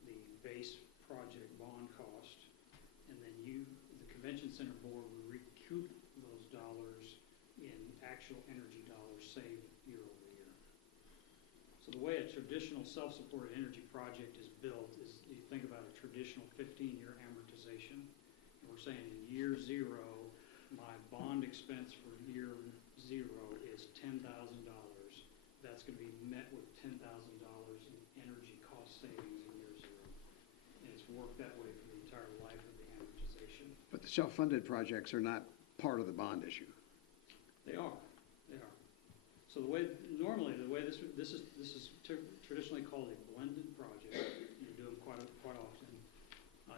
the base project bond cost, and then the Convention Center Board would recoup those dollars in actual energy dollars saved year over year. So the way a traditional self-supported energy project is built is you think about a traditional 15-year amortization, and we're saying in year zero, my bond expense for year zero is $10,000. That's going to be met with $10,000 in energy cost savings in year zero. And it's worked that way for the entire life of the amortization. But the self-funded projects are not part of the bond issue. They are. They are. So normally the way this is traditionally called a blended project. You do them quite often.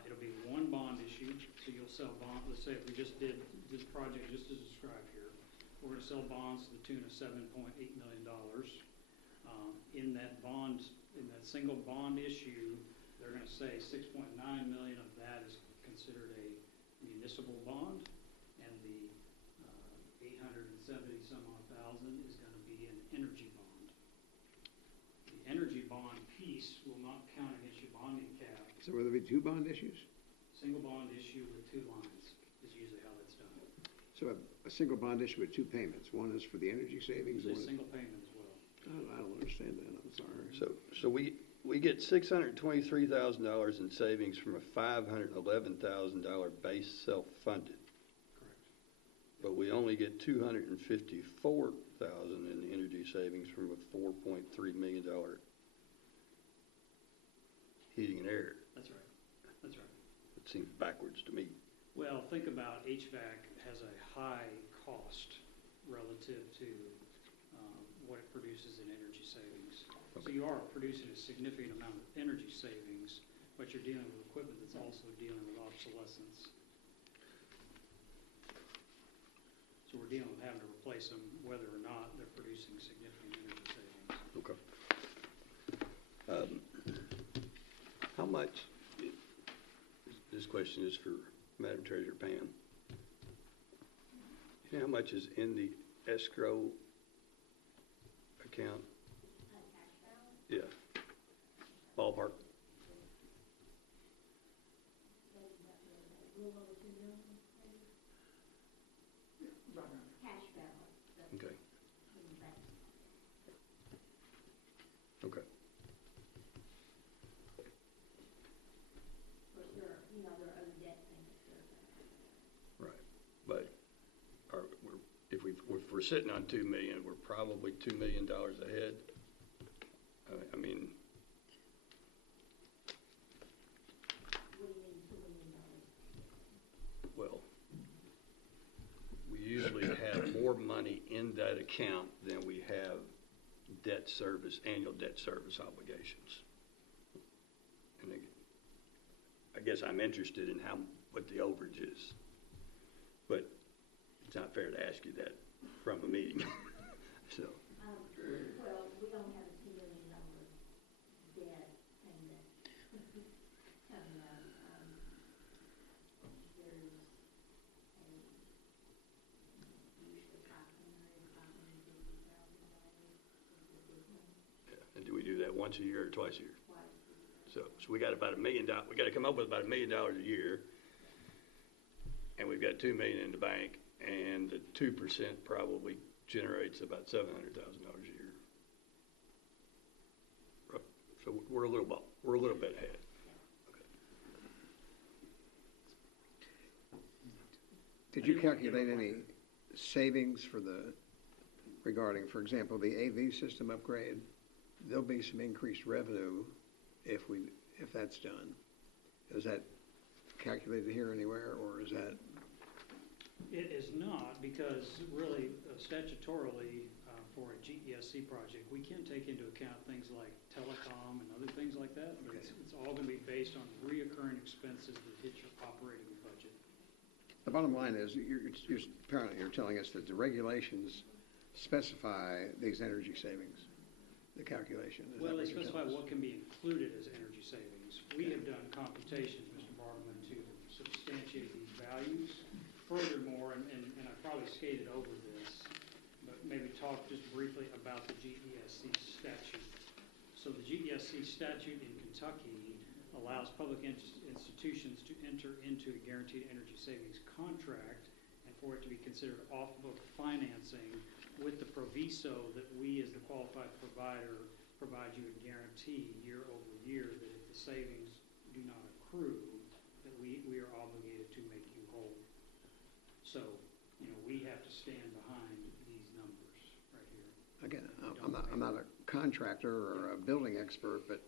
It'll be one bond issue, so you'll sell bonds. Let's say if we just did this project just as described here, we're going to sell bonds to the tune of $7.8 million. In that single bond issue, they're going to say 6.9 million of that is considered a municipal bond, and the 870 some odd thousand is going to be an energy bond. The energy bond piece will not count against your bonding cap. So will there be two bond issues? Single bond issue with two lines is usually how that's done. So a single bond issue with two payments. One is for the energy savings. Usually a One is, single payment as well. I don't understand that. I'm sorry. So we get $623,000 in savings from a $511,000 base self-funded. Correct. But we only get $254,000 in energy savings from a $4.3 million heating and air. That's right. That's right. It seems backwards to me. Well, think about HVAC has a high cost relative to what it produces in energy savings. So you are producing a significant amount of energy savings, but you're dealing with equipment that's also dealing with obsolescence. So we're dealing with having to replace them whether or not they're producing significant energy savings. Okay. How much, this question is for Madam Treasurer Pam. You know how much is in the escrow account? Yeah. Ballpark. Okay. Okay. Right. But if we're sitting on $2 million, we're probably $2 million ahead. I mean, well, we usually have more money in that account than we have annual debt service obligations. And I guess I'm interested in what the overage is, but it's not fair to ask you that from a meeting. So. Well, we don't have a $2 million debt payment coming up. There's usually $550,000. And do we do that once a year or twice a year? Twice a year. So we got about $1 million. We got to come up with about $1 million a year, and we've got $2 million in the bank, and the 2% probably generates about $700,000 a year. So we're a little bit ahead. Okay. Did you calculate any savings for regarding, for example, the AV system upgrade? There'll be some increased revenue if that's done. Is that calculated here anywhere, or is that? It is not, because really statutorily, for a GESC project, we can take into account things like telecom and other things like that, but it's all going to be based on reoccurring expenses that hit your operating budget. The bottom line is, apparently you're telling us that the regulations specify these energy savings, the calculation. Well, they specify what can be included as energy savings. We have done computations, Mr. Bartleman, to substantiate these values. Furthermore, and I probably skated over this, but maybe talk just briefly about the GESC statute. So the GESC statute in Kentucky allows public institutions to enter into a guaranteed energy savings contract and for it to be considered off-book financing with the proviso that we, as the qualified provider, provide you a guarantee year over year that if the savings do not accrue, that we are obligated to make you whole. So, we have to stand behind these numbers right here. Again, I'm not a contractor or a building expert, but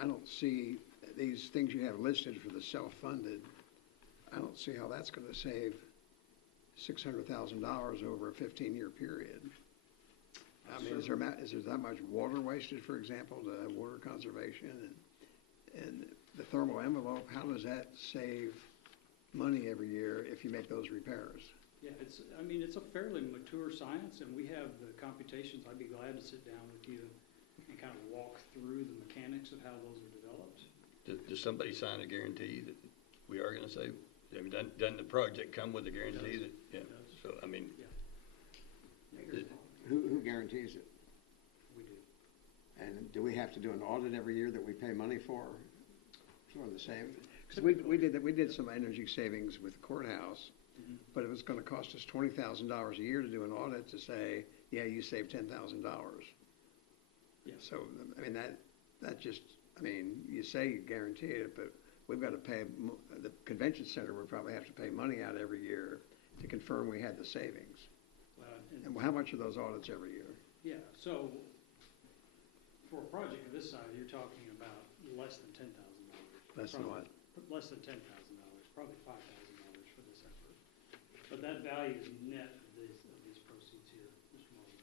I don't see these things you have listed for the self-funded. I don't see how that's going to save $600,000 over a 15-year period. I mean, is there that much water wasted, for example, to water conservation and the thermal envelope? How does that save money every year if you make those repairs? Yeah, it's a fairly mature science, and we have the computations. I'd be glad to sit down with you and kind of walk through the mechanics of how those are developed. Does somebody sign a guarantee that we are going to save? I mean, doesn't the project come with a guarantee that? Yeah. It does. So I mean, Yeah. Who guarantees it? We do. And do we have to do an audit every year that we pay money for the same? Because we did some energy savings with the courthouse, but it was going to cost us $20,000 a year to do an audit to say, yeah, you saved $10,000. Yeah. So I mean you say you guarantee it, but we've got to pay. The convention center would probably have to pay money out every year to confirm we had the savings. And how much are those audits every year? Yeah, so for a project of this size, you're talking about less than $10,000. Less than what? Less than $10,000, probably $5,000 for this effort. But that value is net of these proceeds here, Mr. Morgan.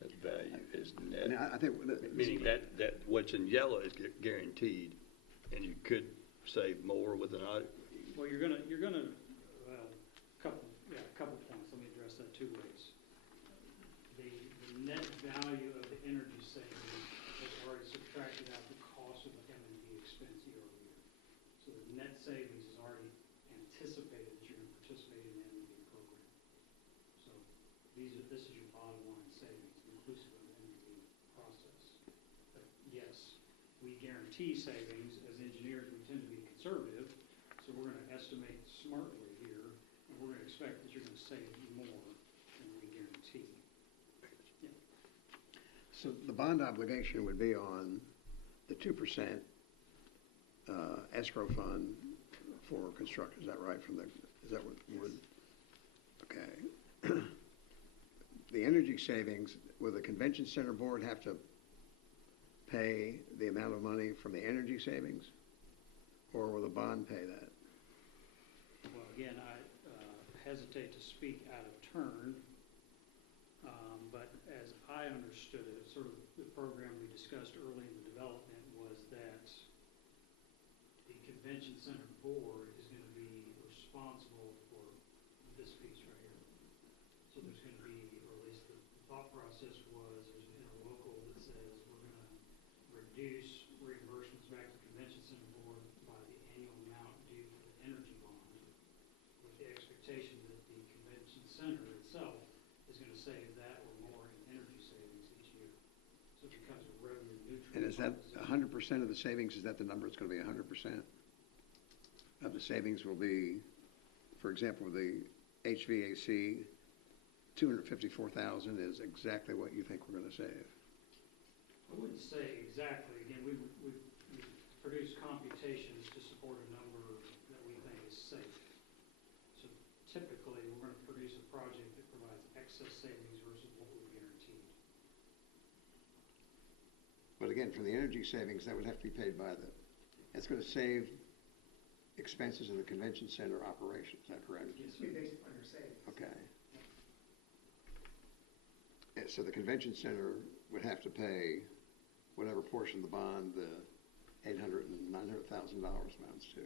that value is net. I mean, I think Meaning that what's in yellow is guaranteed, and you could save more with an audit. Well, you're gonna, a couple points. Let me address that two ways. The net value of the energy savings has already subtracted out the cost of the M&D expense year over year. So the net savings is already anticipated that you're going to participate in the M&D program. So this is your bottom line savings, inclusive of the M&D process. But yes, we guarantee savings. As engineers, we tend to be conservative, so we're going to estimate smartly here, and we're going to expect that you're going to save more than we guarantee. Yeah. So the bond obligation would be on the 2% escrow fund for construction. Is that right? Is that what would? Okay. The energy savings, will the convention center board have to pay the amount of money from the energy savings, or will the bond pay that? Well, again, I hesitate to speak out of turn, but as I understood it, sort of the program we discussed early in the development was that the convention center board is going to be responsible for this piece right here. So there's going to be, or at least the thought process was, there's an interlocal that says we're going to reduce reimbursements back to the convention center board by the annual amount due for the energy bond, with the expectation that the convention center itself is going to save that or more in energy savings each year. So it becomes a revenue neutral. And is that 100% of the savings? Is that the number? It's going to be 100% of the savings will be, for example, the HVAC, $254,000 is exactly what you think we're going to save. I wouldn't say exactly. Again, we've produced computations to support a number project that provides excess savings versus what we're guaranteed. But again, for the energy savings, that would have to be paid by that's going to save expenses of the convention center operation. Is that correct? It's based upon your savings. Okay. And so the convention center would have to pay whatever portion of the bond the $800,000 and $900,000 amounts to.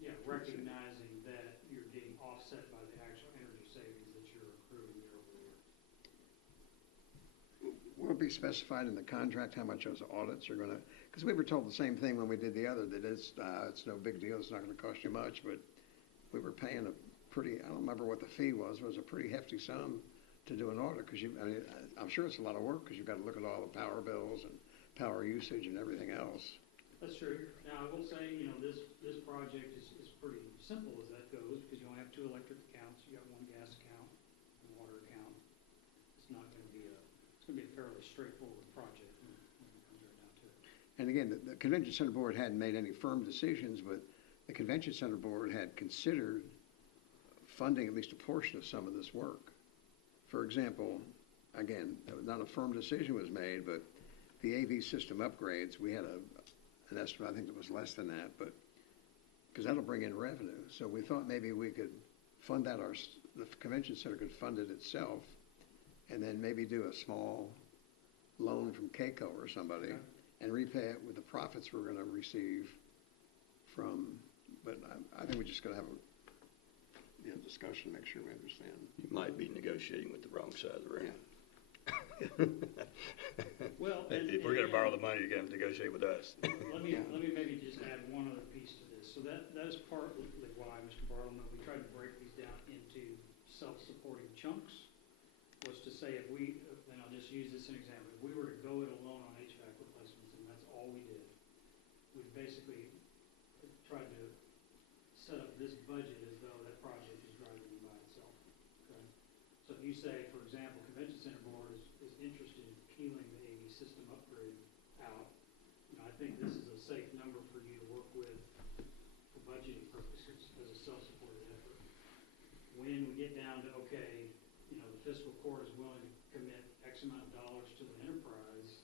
Yeah, recognizing that you're getting offset by the actual energy savings that you're accruing year over year. Will it be specified in the contract how much those audits are going to, because we were told the same thing when we did the other, that it's no big deal, it's not going to cost you much, but we were paying a pretty, I don't remember what the fee was, it was a pretty hefty sum to do an audit, because I'm sure it's a lot of work, because you've got to look at all the power bills and power usage and everything else. That's true. Now, I will say, this project is pretty simple as that goes, because you only have 2 electric accounts, you got 1 gas account, and water account. It's not going to be it's going to be a fairly straightforward project when it comes right down to it. And again, the Convention Center Board hadn't made any firm decisions, but the Convention Center Board had considered funding at least a portion of some of this work. For example, again, not a firm decision was made, but the AV system upgrades, we had an estimate, I think it was less than that, but because that'll bring in revenue. So we thought maybe we could fund that, the convention center could fund it itself, and then maybe do a small loan from KCO or somebody, and repay it with the profits we're going to receive from, but I think we're just going to have a discussion, make sure we understand. You might be negotiating with the wrong side of the room. Well, if we're going to borrow the money, you're going to negotiate with us. Let me maybe just add one other piece to this. So that is partly why, Mr. Bartleman, we tried to break these down into self-supporting chunks, was to say and I'll just use this as an example, if we were to go it alone on HVAC replacements, and that's all we did, we basically tried to set up this budget as though that project is driving by itself. Okay? So if you say, for example, Convention Center Board is interested in peeling the AV system upgrade out, I think this is a safe number for you to work with for budgeting purposes as a self-supported effort. When we get down to, okay, the fiscal court is willing to commit X amount of dollars to the enterprise,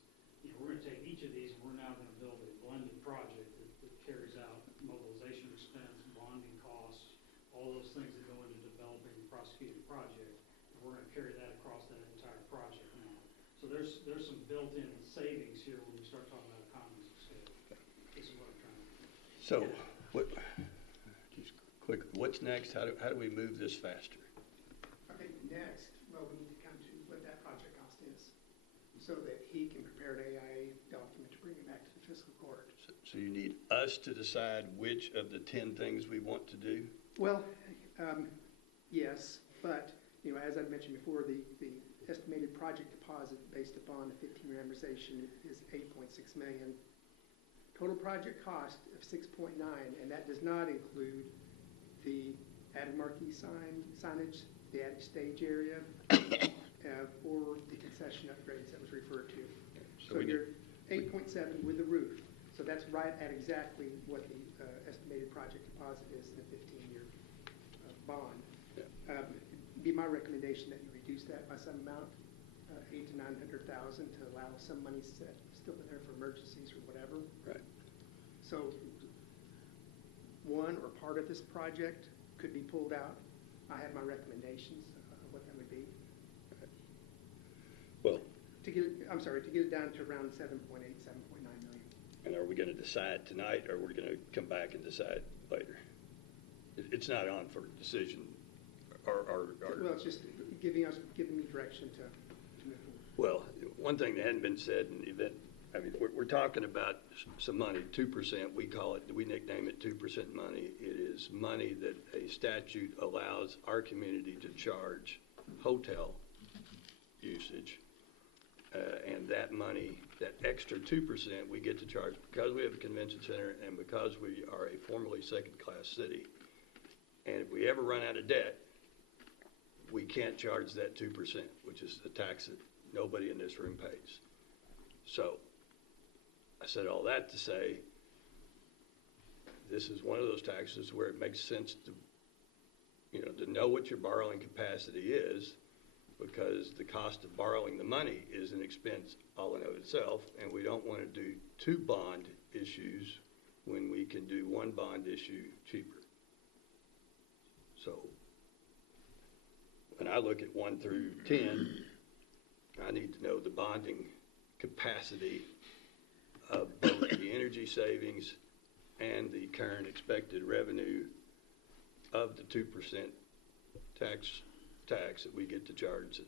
we're going to take each of these and we're now going to build a blended project that carries out mobilization expense, bonding costs, all those things that go into developing and prosecuting a project. And we're going to carry that across that entire project now. So there's some built-in savings here when we start talking about economies of scale. This is what I'm trying to do. So, just quick, what's next? How do we move this faster? I think next, we need to come to what that project cost is, so that he can prepare an AIA document to bring it back to the fiscal court. So you need us to decide which of the 10 things we want to do? Well, yes, but, as I mentioned before, the estimated project deposit based upon the 15-year amortization is $8.6 million. Total project cost of $6.9 million, and that does not include the added marquee signage, the added stage area, or the concession upgrades that was referred to. So you're 8.7 with the roof. So that's right at exactly what the estimated project deposit is in the 15-year bond. Be my recommendation that you reduce that by some amount, $800,000 to $900,000, to allow some money still in there for emergencies or whatever. Right. So one or part of this project could be pulled out. I have my recommendations of what that would be. Well, to get it down to around 7.8, 7.9 million. and are we going to decide tonight, or are we going to come back and decide later? It's not on for decision, or Well, it's just giving me direction to move forward. well, one thing that hadn't been said in the event, we're talking about some money, 2%, we nickname it 2% money. It is money that a statute allows our community to charge hotel usage. And that money, that extra 2%, we get to charge because we have a convention center and because we are a formerly second-class city. And if we ever run out of debt, we can't charge that 2%, which is the tax that nobody in this room pays. So I said all that to say this is one of those taxes where it makes sense to to know what your borrowing capacity is, because the cost of borrowing the money is an expense all in of itself, and we don't want to do 2 bond issues when we can do 1 bond issue cheaper. So when I look at 1 through 10, I need to know the bonding capacity of both the energy savings and the current expected revenue of the 2% tax that we get to charge that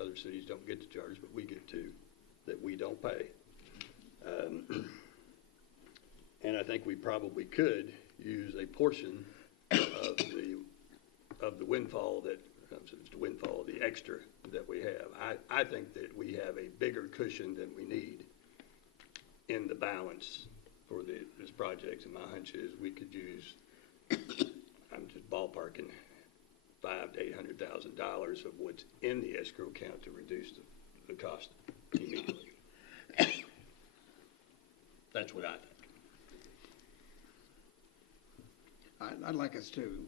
other cities don't get to charge, but we get to, that we don't pay. And I think we probably could use a portion of the windfall the extra that we have. I think that we have a bigger cushion than we need in the balance for this project, and my hunch is we could use, I'm just ballparking, $500,000 to $800,000 of what's in the escrow account to reduce the cost immediately. That's what I think. I'd like us to,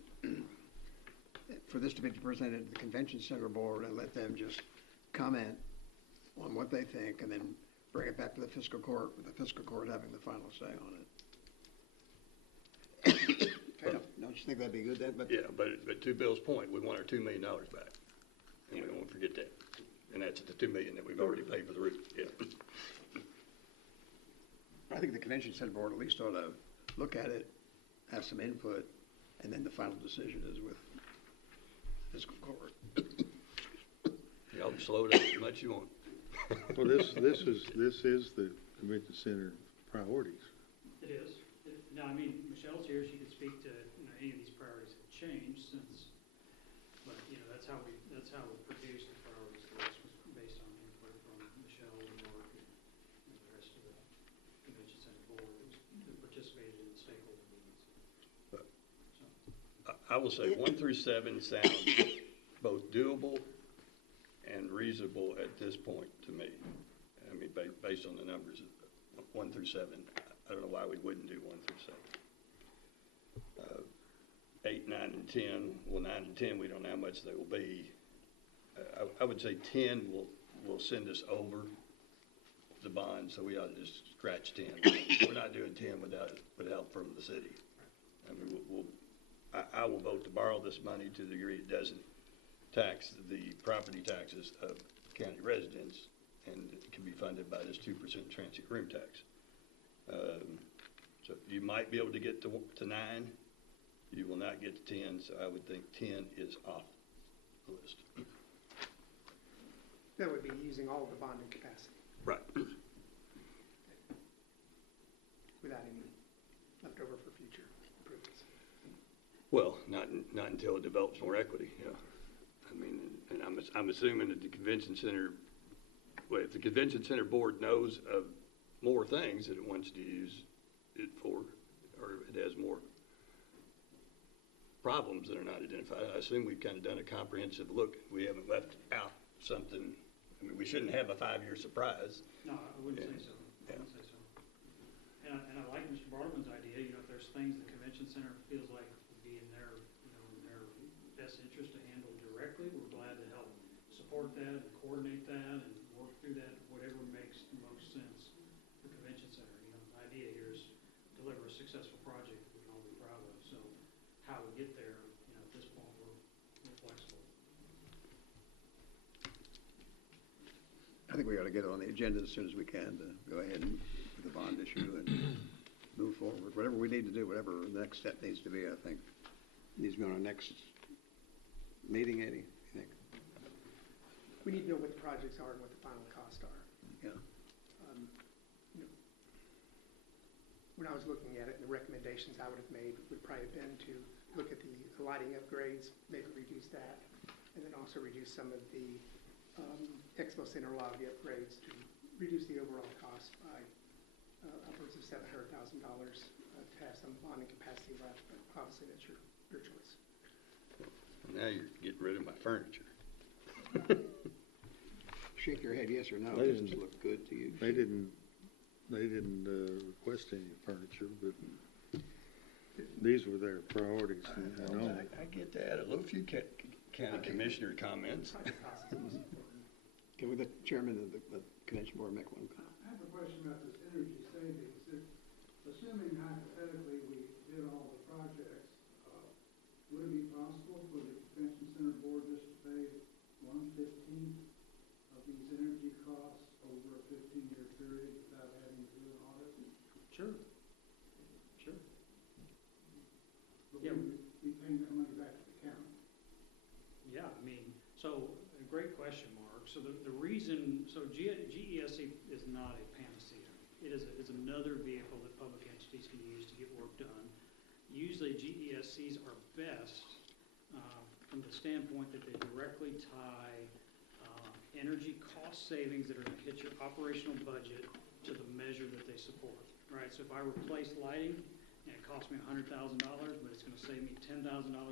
for this to be presented to the Convention Center Board and let them just comment on what they think and then bring it back to the Fiscal Court, with the Fiscal Court having the final say on it. Okay, don't you think that'd be good then? But yeah, but to Bill's point, we want our $2 million back, and we don't want to forget that. And that's the $2 million that we've already paid for the roof. Yeah. I think the Convention Center Board at least ought to look at it, have some input, and then the final decision is with Fiscal Court. Y'all can slow it up as much as you want. Well, this is the Convention Center priorities. It is. Now, I mean, Michelle's here, she could speak to, any of these priorities have changed since, but, that's how we produced the priorities list, was based on input from Michelle and Mark and the rest of the Convention Center Board that participated in the stakeholder meetings. I will say 1 through 7 sounds both doable and reasonable at this point to me. I mean, based on the numbers, 1 through 7, I don't know why we wouldn't do 1 through 7. 8, 9, and 10, well, 9 and 10, we don't know how much they will be. I would say 10 will send us over the bond, so we ought to just scratch 10. We're not doing 10 without help from the city. I mean, I will vote to borrow this money to the degree it doesn't tax the property taxes of county residents, and it can be funded by this 2% transient room tax. So you might be able to get to 9. You will not get to 10, so I would think 10 is off the list. That would be using all of the bonding capacity. Right. Without any left over for future improvements. Well, not until it develops more equity. Yeah. I mean, and I'm assuming that the Convention Center, well, if the Convention Center Board knows of more things that it wants to use it for, or it has more problems that are not identified, I assume we've kind of done a comprehensive look. We haven't left out something. I mean, we shouldn't have a 5-year surprise. No, I wouldn't say so. I wouldn't say so. And I like Mr. Bartleman's idea, if there's things the Convention Center feels like would be in their best interest to handle directly, we're glad to help support that and coordinate that and work through that, whatever makes the most sense for Convention Center. The idea here is deliver a successful project that we can all be proud of. So how we get there, at this point, we're flexible. I think we ought to get it on the agenda as soon as we can to go ahead and with the bond issue and move forward. Whatever we need to do, whatever the next step needs to be, I think needs to be on our next meeting, Eddie, you think? We need to know what the projects are and what the final costs are. Yeah. When I was looking at it, the recommendations I would have made would probably have been to look at the lighting upgrades, maybe reduce that, and then also reduce some of the Expo Center lobby upgrades to reduce the overall cost by upwards of $700,000 to have some bonding capacity left, but obviously that's your choice. Now you're getting rid of my furniture. Shake your head yes or no. They Does this didn't- look good to you? They didn't request any furniture, but these were their priorities, you know. I get that. A little few county commissioner comments. Can we let the chairman of the convention board make one comment? I have a question about this energy savings. Assuming hypothetically we did all the projects, would it be possible for the convention center board just to pay 1/15 of these energy costs over a 15-year period without having to do an audit? Sure. Sure. But Yeah. we would be paying that money back to the county. Yeah, I mean, so, a great question, Mark. So the reason, so GESC is not a panacea. It's another vehicle that public entities can use to get work done. Usually GESCs are best from the standpoint that they directly tie energy cost savings that are going to hit your operational budget to the measure that they support, right? So if I replace lighting and it costs me $100,000, but it's going to save me $10,000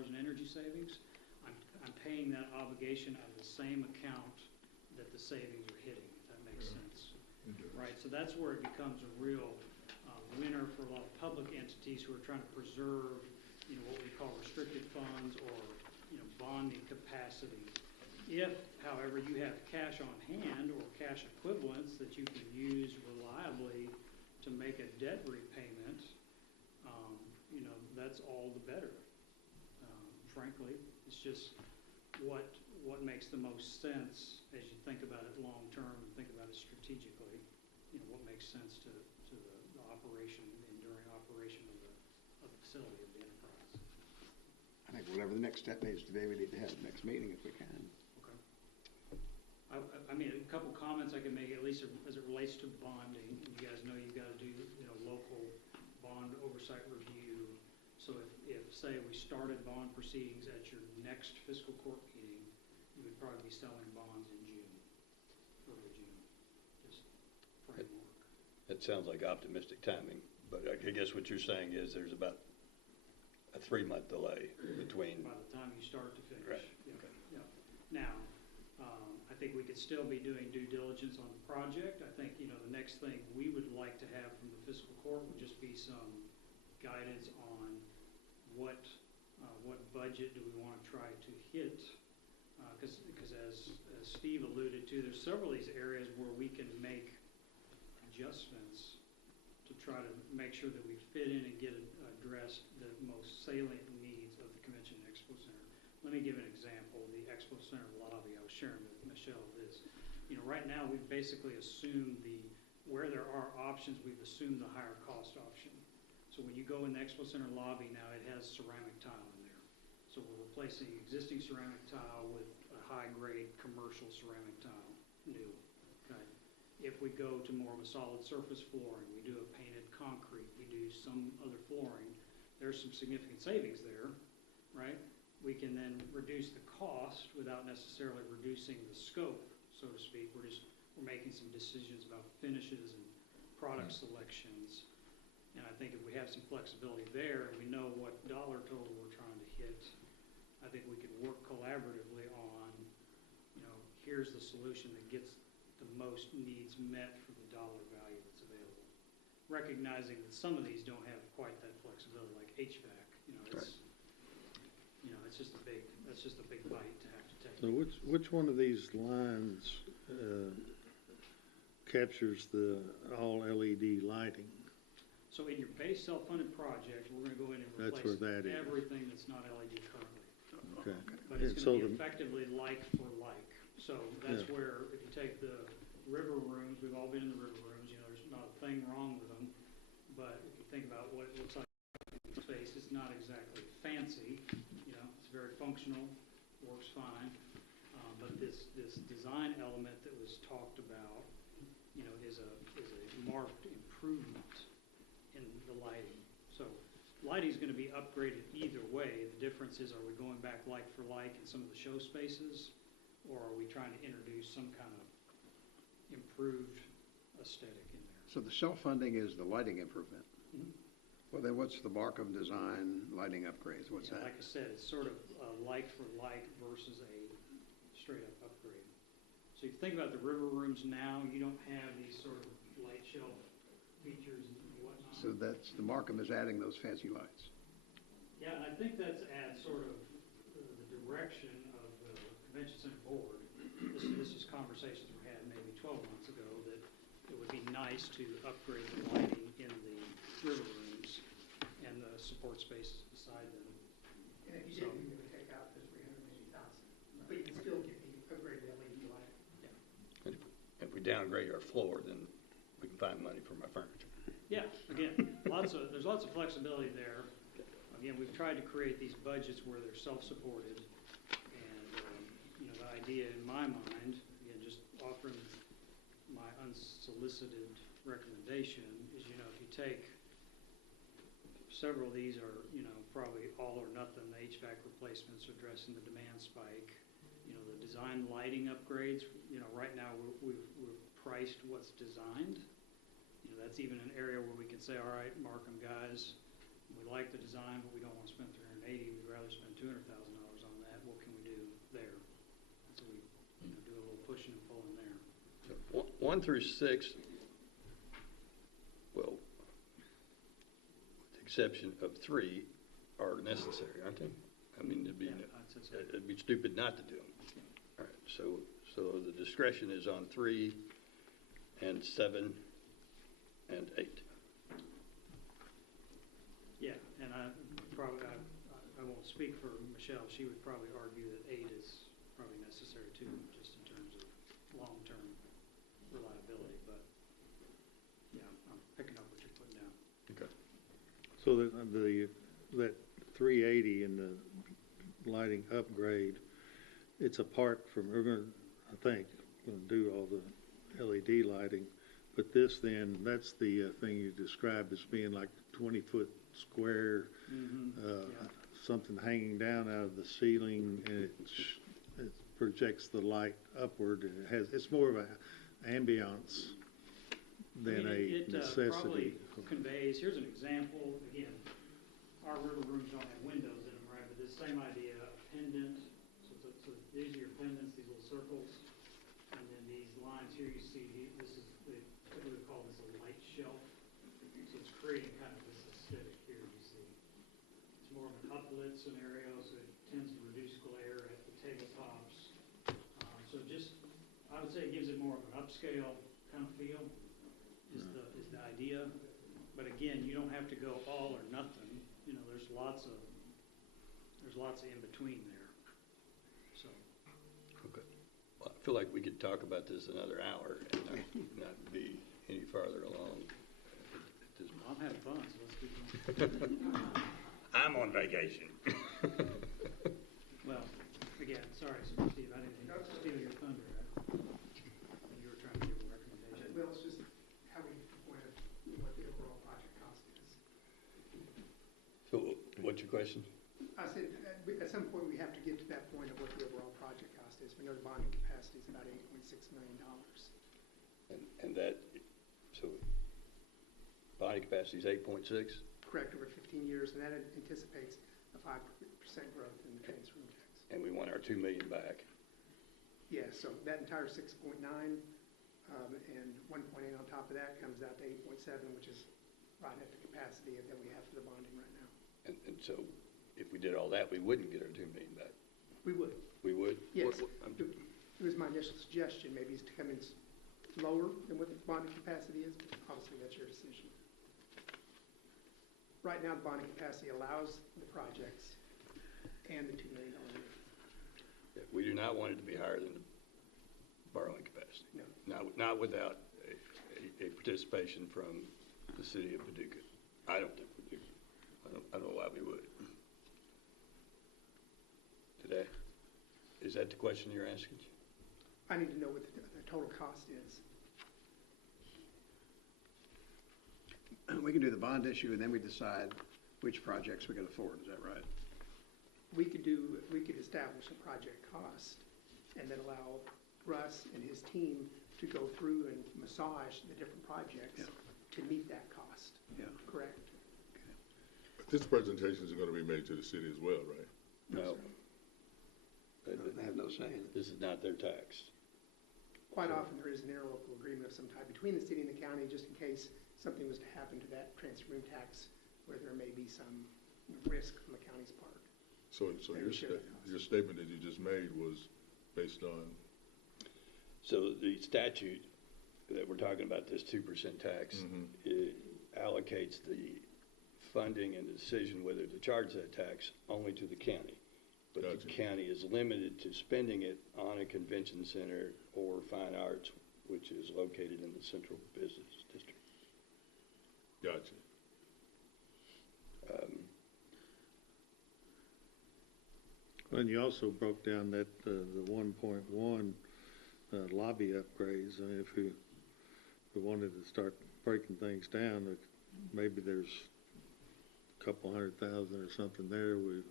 in energy savings, I'm paying that obligation out of the same account that the savings are hitting, if that makes sense. Right, so that's where it becomes a real winner for a lot of public entities who are trying to preserve, what we call restricted funds or, bonding capacity. If, however, you have cash on hand or cash equivalents that you can use reliably to make a debt repayment, that's all the better. Frankly, it's just what makes the most sense as you think about it long term and think about it strategically. What makes sense to the operation, the enduring operation of the facility of the enterprise. I think whatever the next step needs to be, we need to have the next meeting if we can. Okay. I mean, a couple comments I can make, at least as it relates to bonding. You guys know you've got to do, local bond oversight review. So if say we started bond proceedings at your next fiscal court meeting, you would probably be selling bonds in June, early June. Just framework. That sounds like optimistic timing, but I guess what you're saying is there's about a 3-month delay between. By the time you start to finish. Right. Yeah. Okay. Yeah. Now, I think we could still be doing due diligence on the project. I think, the next thing we would like to have from the fiscal court would just be some guidance on what budget do we want to try to hit. Because as Steve alluded to, there's several of these areas where we can make adjustments to try to make sure that we fit in and get addressed the most salient needs of the Convention and Expo Center. Let me give an example. The Expo Center lobby, I was sharing with Michelle this. Right now we've basically assumed where there are options, we've assumed the higher cost option. So when you go in the Expo Center lobby now, it has ceramic tile in there. So we're replacing existing ceramic tile with a high-grade commercial ceramic tile, new. Okay. If we go to more of a solid surface flooring, we do a painted concrete, we do some other flooring, there's some significant savings there, right? We can then reduce the cost without necessarily reducing the scope, so to speak. We're making some decisions about finishes and product selections. And I think if we have some flexibility there and we know what dollar total we're trying to hit, I think we could work collaboratively on, here's the solution that gets the most needs met for the dollar value that's available. Recognizing that some of these don't have quite that flexibility, like HVAC, it's just a big bite to have to take. So which one of these lines captures the all LED lighting? So in your base self-funded project, we're going to go in and That's where replace that is. everything that's not LED currently. Okay. But it's And going to so be effectively like for like. So that's where, if you take the river rooms, we've all been in the river rooms, there's not a thing wrong with them. But if you think about what it looks like in space, it's not exactly fancy. It's very functional, works fine. But this design element that was talked about, is a marked improvement in the lighting. So lighting is going to be upgraded either way. The difference is, are we going back like for like in some of the show spaces, or are we trying to introduce some kind of improved aesthetic in there? So the self-funding is the lighting improvement. Mm-hmm. Well, then what's the Markham design lighting upgrades? What's that? Like I said, it's sort of like for like versus a straight up upgrade. So if you think about the river rooms now, you don't have these sort of light shelf features and whatnot. So that's, the Markham is adding those fancy lights. think that's at sort of the direction of the convention center board. This is conversations we had maybe 12 months ago, that it would be nice to upgrade the lighting in the river rooms and the support spaces beside them. And if you did, we would take out the 380,000, but you can still get the upgraded LED light. If we downgrade our floor, then we can find money for my furniture. Yeah, again, there's lots of flexibility there. Again, we've tried to create these budgets where they're self-supported, and the idea in my mind, again, just offering my unsolicited recommendation is, if you take several of these are, probably all or nothing, the HVAC replacements addressing the demand spike, the design lighting upgrades, right now we've priced what's designed. That's even an area where we can say, all right, Markham guys, we like the design, but we don't want to spend $380. We'd rather spend $200,000 on that. What can we do there? So we do a little pushing and pulling there. So 1 through 6, well, with the exception of 3, are necessary, aren't they? I mean, it'd be stupid not to do them. All right, so the discretion is on 3 and 7 and 8. Yeah, and I won't speak for Michelle. She would probably argue that 8 is probably necessary too, just in terms of long-term reliability. But yeah, I'm picking up what you're putting down. Okay. So that 380 and the lighting upgrade, it's apart from, we're going to, I think, going to do all the LED lighting. But this then, that's the thing you described as being like 20-foot square, something hanging down out of the ceiling, and it projects the light upward. And it's more of an ambiance than a necessity. It probably conveys, here's an example, again, our river rooms don't have windows in them, right? But this same idea, a pendant, so these are your pendants, these little circles, and then these lines here you see, this is, they typically call this a light shelf. So it's creating kind of this aesthetic here, you see. It's more of an uplit scenario, so it tends to reduce glare at the tabletops. So just, I would say it gives it more of an upscale kind of feel, is the idea. But again, you don't have to go all or nothing. There's lots of in between there. So. Okay. Well, I feel like we could talk about this another hour and not be any farther along. I'm having fun, so let's keep going. I'm on vacation. Well, again, sorry, Steve, I didn't mean to steal your thunder. You were trying to give a recommendation. Well, it's just how we point of what the overall project cost is. So what's your question? I said, at some point, we have to get to that point of what the overall project cost is. We know the bonding capacity is about $8.6 million. And that, so bonding capacity is 8.6? Correct, over 15 years, and that anticipates a 5% growth in the transfer room tax. And we want our $2 million back. Yeah, so that entire 6.9 and 1.8 on top of that comes out to 8.7, which is right at the capacity that we have for the bonding right now. And so if we did all that, we wouldn't get our $2 million back. We would. We would? Yes. It was my initial suggestion, maybe, is to come in lower than what the bonding capacity is, but obviously that's your decision. Right now, the bonding capacity allows the projects and the $2 million. Yeah, we do not want it to be higher than the borrowing capacity. No. Not without a participation from the city of Paducah. I don't think we do. I don't know why we would. Today? Is that the question you're asking? I need to know what the total cost is. We can do the bond issue, and then we decide which projects we can afford. Is that right? We could establish a project cost and then allow Russ and his team to go through and massage the different projects to meet that cost. Yeah. Correct? This presentation is going to be made to the city as well, right? No. They have no say in it. This is not their tax. Quite often, there is an interlocal agreement of some type between the city and the county, just in case something was to happen to that transfer room tax, where there may be some risk on the county's part. So your statement that you just made was based on? So the statute that we're talking about, this 2% tax, it allocates the funding and the decision whether to charge that tax only to the county. But Gotcha. the county is limited to spending it on a convention center or fine arts, which is located in the central business district. Gotcha. And you also broke down that the 1.1 lobby upgrades. I mean, if we wanted to start breaking things down, maybe there's a couple $100,000 or something there. We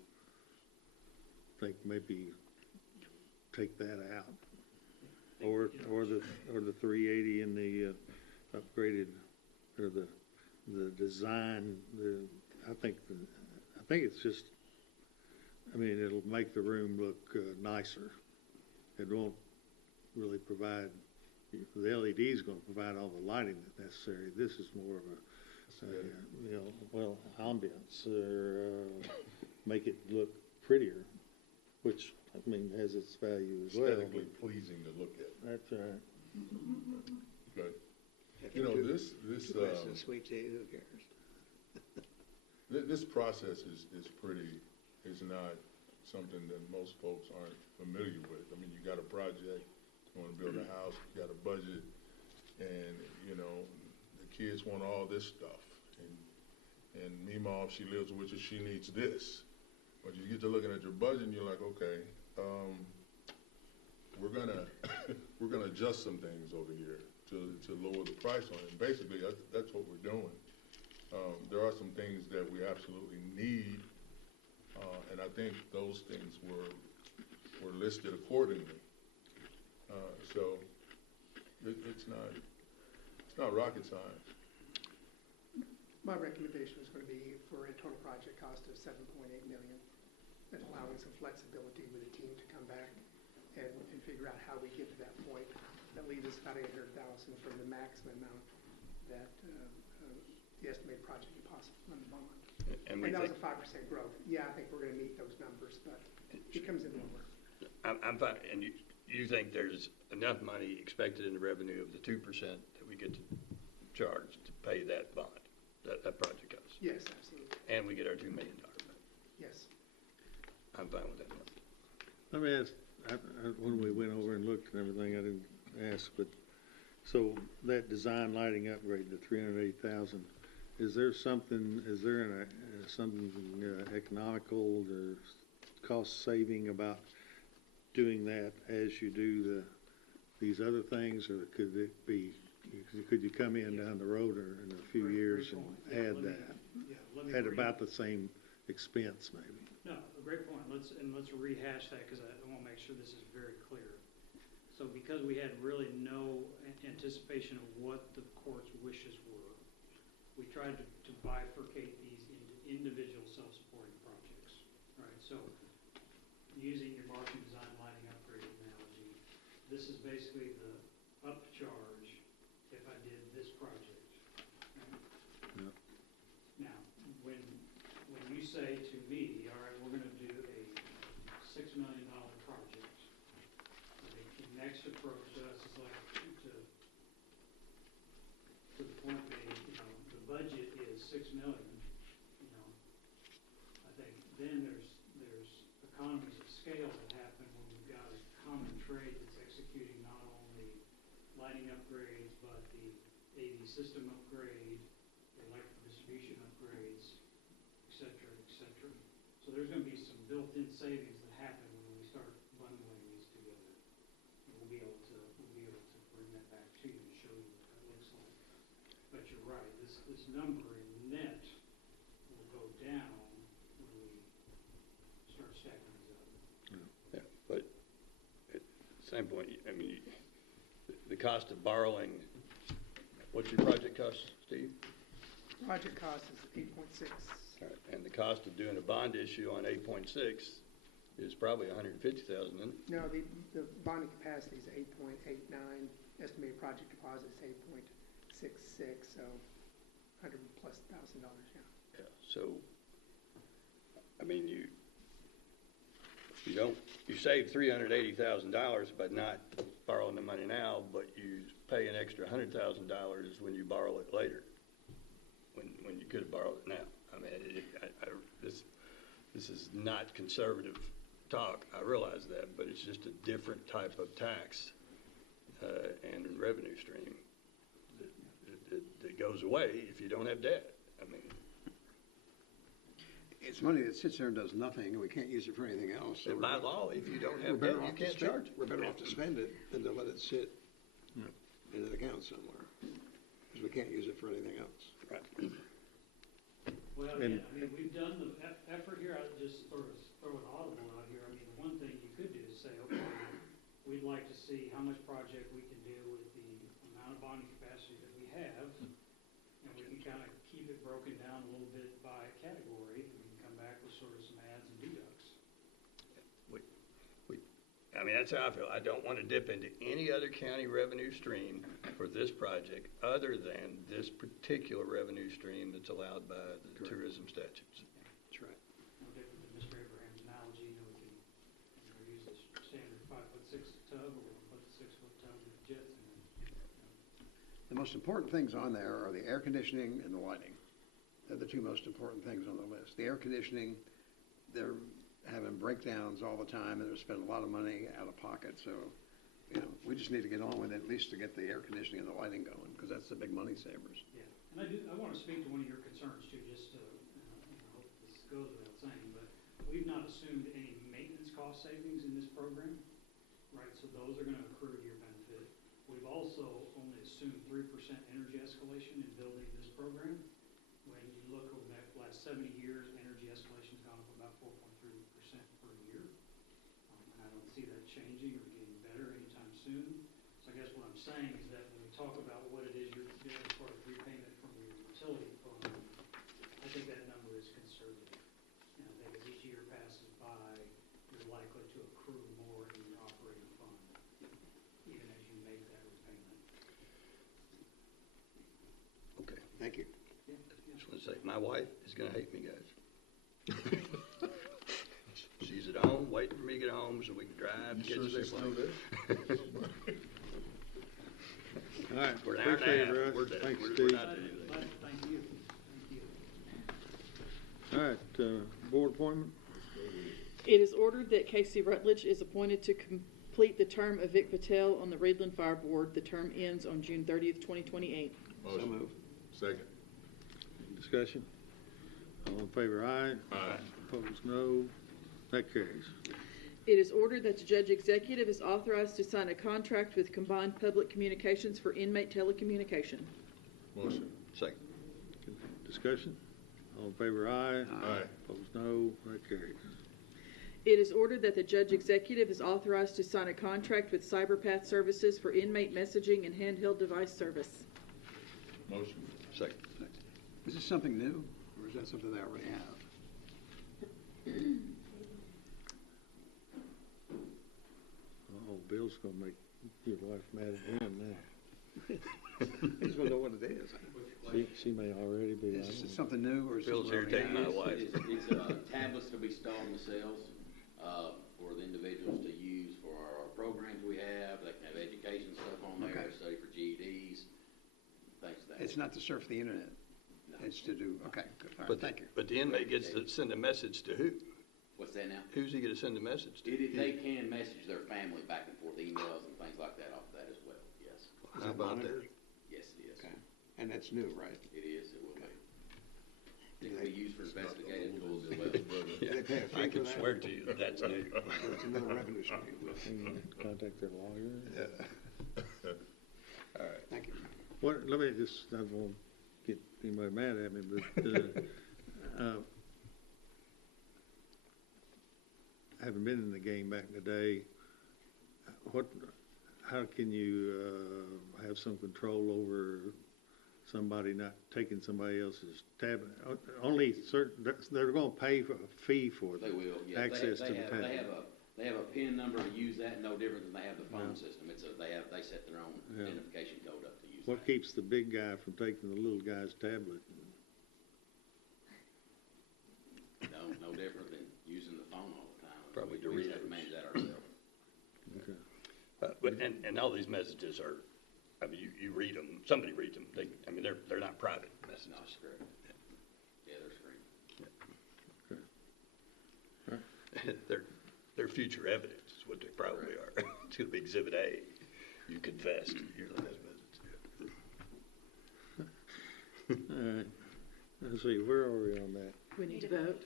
think maybe take that out, or the 380 in the upgraded or the design. I think it's just. I mean, it'll make the room look nicer. It won't really provide, the LED is going to provide all the lighting that's necessary. This is more of a, ambience, or make it look prettier, which, I mean, has its value as well. Aesthetically pleasing to look at. That's right. Okay. If You know, two- this two is sweet tea, who cares? this process is not something that most folks aren't familiar with. I mean, you got a project, you want to build a house, you got a budget, and, you know, the kids want all this stuff. And Meemaw, if she lives with you, she needs this. But you get to looking at your budget and you're like, okay, we're gonna adjust some things over here to lower the price on it. And basically, that's what we're doing. There are some things that we absolutely need, and I think those things were listed accordingly. So it's not rocket science. My recommendation is going to be for a total project cost of $7.8 million, and allowing some flexibility with the team to come back and figure out how we get to that point. That leaves us about $800,000 from the maximum amount that the estimated project deposit on the bond. And that was a 5% growth. Yeah, I think we're going to meet those numbers, but it comes in lower. I'm fine, and you think there's enough money expected in the revenue of the 2% that we get to charge to pay that bond, that project cost? Yes, absolutely. And we get our $2 million back? Yes. I'm fine with that. Let me ask, when we went over and looked and everything, I didn't ask, but so that design lighting upgrade, the $380,000, is there something economical or cost saving about doing that as you do these other things, or could you come in down the road or in a few years and add that at about the same expense maybe? No, a great point. Let's rehash that, because I want to make sure this is very clear. So because we had really no anticipation of what the court's wishes were, we tried to bifurcate these into individual self-supporting projects, right? So using your marketing design lighting upgrade analogy, this is basically the upcharge if I did this project. Right? Yep. Now, when you say to me, all right, we're going to do a $6 million project, the next approach to us is like to the point being, the budget is $6 million. I think then there's economies of scale that happen when we've got a common trade that's executing not only lighting upgrades, but the AV system upgrade, the electrical distribution upgrades, et cetera, et cetera. So there's going to be some built-in savings that happen when we start bundling these together. And we'll be able to bring that back to you and show you what that looks like. But you're right, this number in net will go down when we start stacking these up. Yeah, but at the same point, I mean, the cost of borrowing, what's your project cost, Steve? Project cost is 8.6. All right, and the cost of doing a bond issue on 8.6 is probably $150,000, isn't it? No, the bonding capacity is 8.89. Estimated project deposit is 8.66, so $100,000+, yeah. Yeah, so, I mean, you save $380,000 by not borrowing the money now, but you pay an extra $100,000 when you borrow it later, when you could have borrowed it now. I mean, this is not conservative talk, I realize that, but it's just a different type of tax and revenue stream that goes away if you don't have debt. I mean, It's money that sits there and does nothing, and we can't use it for anything else. So by law, if you don't we're have debt, better you off to can't spend, charge it. we're better off to spend it than to let it sit in an account somewhere, because we can't use it for anything else. Right. Well, And- yeah, I mean, we've done the effort here, I'll just throw an audible out here. I mean, one thing you could do is say, okay, we'd like to see how much project we can do with the amount of bonding capacity that we have, and we can kind of keep it broken down a little bit by category, and we can come back with sort of some adds and deducts. I mean, that's how I feel. I don't want to dip into any other county revenue stream for this project other than this particular revenue stream that's allowed by the tourism statutes. That's right. No different than Mr. Abraham's analogy, we can use the standard 5'6" tub, or we'll put the 6-foot tub with jets in it. The most important things on there are the air conditioning and the lighting. They're the two most important things on the list. The air conditioning, they're having breakdowns all the time, and they're spending a lot of money out of pocket. So, we just need to get on with it, at least to get the air conditioning and the lighting going, because that's the big money savers. Yeah, and I want to speak to one of your concerns too, just to, I hope this goes without saying, but we've not assumed any maintenance cost savings in this program, right? So those are going to accrue to your benefit. We've also only assumed 3% energy escalation in building this program. When you look over the last 70 years, energy escalation's gone up about 4.3% per year. And I don't see that changing or getting better anytime soon. So I guess what I'm saying is that when we talk about what it is you're doing as far as repayment from your utility fund, I think that number is conservative. And I think as each year passes by, you're likely to accrue more in your operating fund, even as you make that repayment. Okay. Thank you. Just want to say, my wife is going to hate me, guys. She's at home, waiting for me to get home so we can drive, get to this place. All right, We're an hour and a appreciate half. it, Russ. We're done. Thanks, We're Steve. not doing anything. Thank you. Thank you. All right, board appointment? It is ordered that Casey Rutledge is appointed to complete the term of Vic Patel on the Reedland Fire Board. The term ends on June 30th, 2028. So moved. Second. Discussion? All in favor, aye. Aye. Opposed, no. That carries. It is ordered that the judge executive is authorized to sign a contract with Combined Public Communications for inmate telecommunication. Motion. Second. Discussion? All in favor, aye. Aye. Opposed, no. That carries. It is ordered that the judge executive is authorized to sign a contract with CyberPath Services for inmate messaging and handheld device service. Motion. Second. Is this something new, or is that something they already have? Oh, Bill's gonna make your wife mad at him now. I just want to know what it is. She may already be. I Is don't this know. something new, or is Bill's this already irritating have? my wife. It's tablets to be installed in the cells for the individuals to use for our programs we have. They can have education stuff on there, Okay. study for GEDs, things like that. It's not to surf the internet. No. It's to do, okay, good. All right, thank you. But the inmate gets to send a message to who? What's that now? Who's he going to send a message to? They can message their family back and forth, emails and things like that off of that as well, yes. Is How it about that? monitored? Yes, it is. Okay, and that's new, right? It is, it will be. It can be used for It's not investigative the tools as old well. business, brother. They pay a fee I for can that? swear to you that that's new. It's another revenue stream. Contact their lawyer. All right. Thank you. What, let me just, I don't want to get anybody mad at me, but, having been in the game back in the day, how can you, have some control over somebody not taking somebody else's tablet? Only certain, they're gonna pay for a fee for They will, yes. access to the They tablet. have a PIN number to use that, no different than they have the phone system. They set their own identification code up to use that. What keeps the big guy from taking the little guy's tablet? No different than using the phone all the time. Probably We just And all these messages are, I mean, you read them, somebody reads them. They're not private messages. No, correct. Yeah, they're screened. They're future evidence is what they probably are. It's going to be Exhibit A. You confessed. Your last message. All right. Let's see, where are we on that? We need to vote.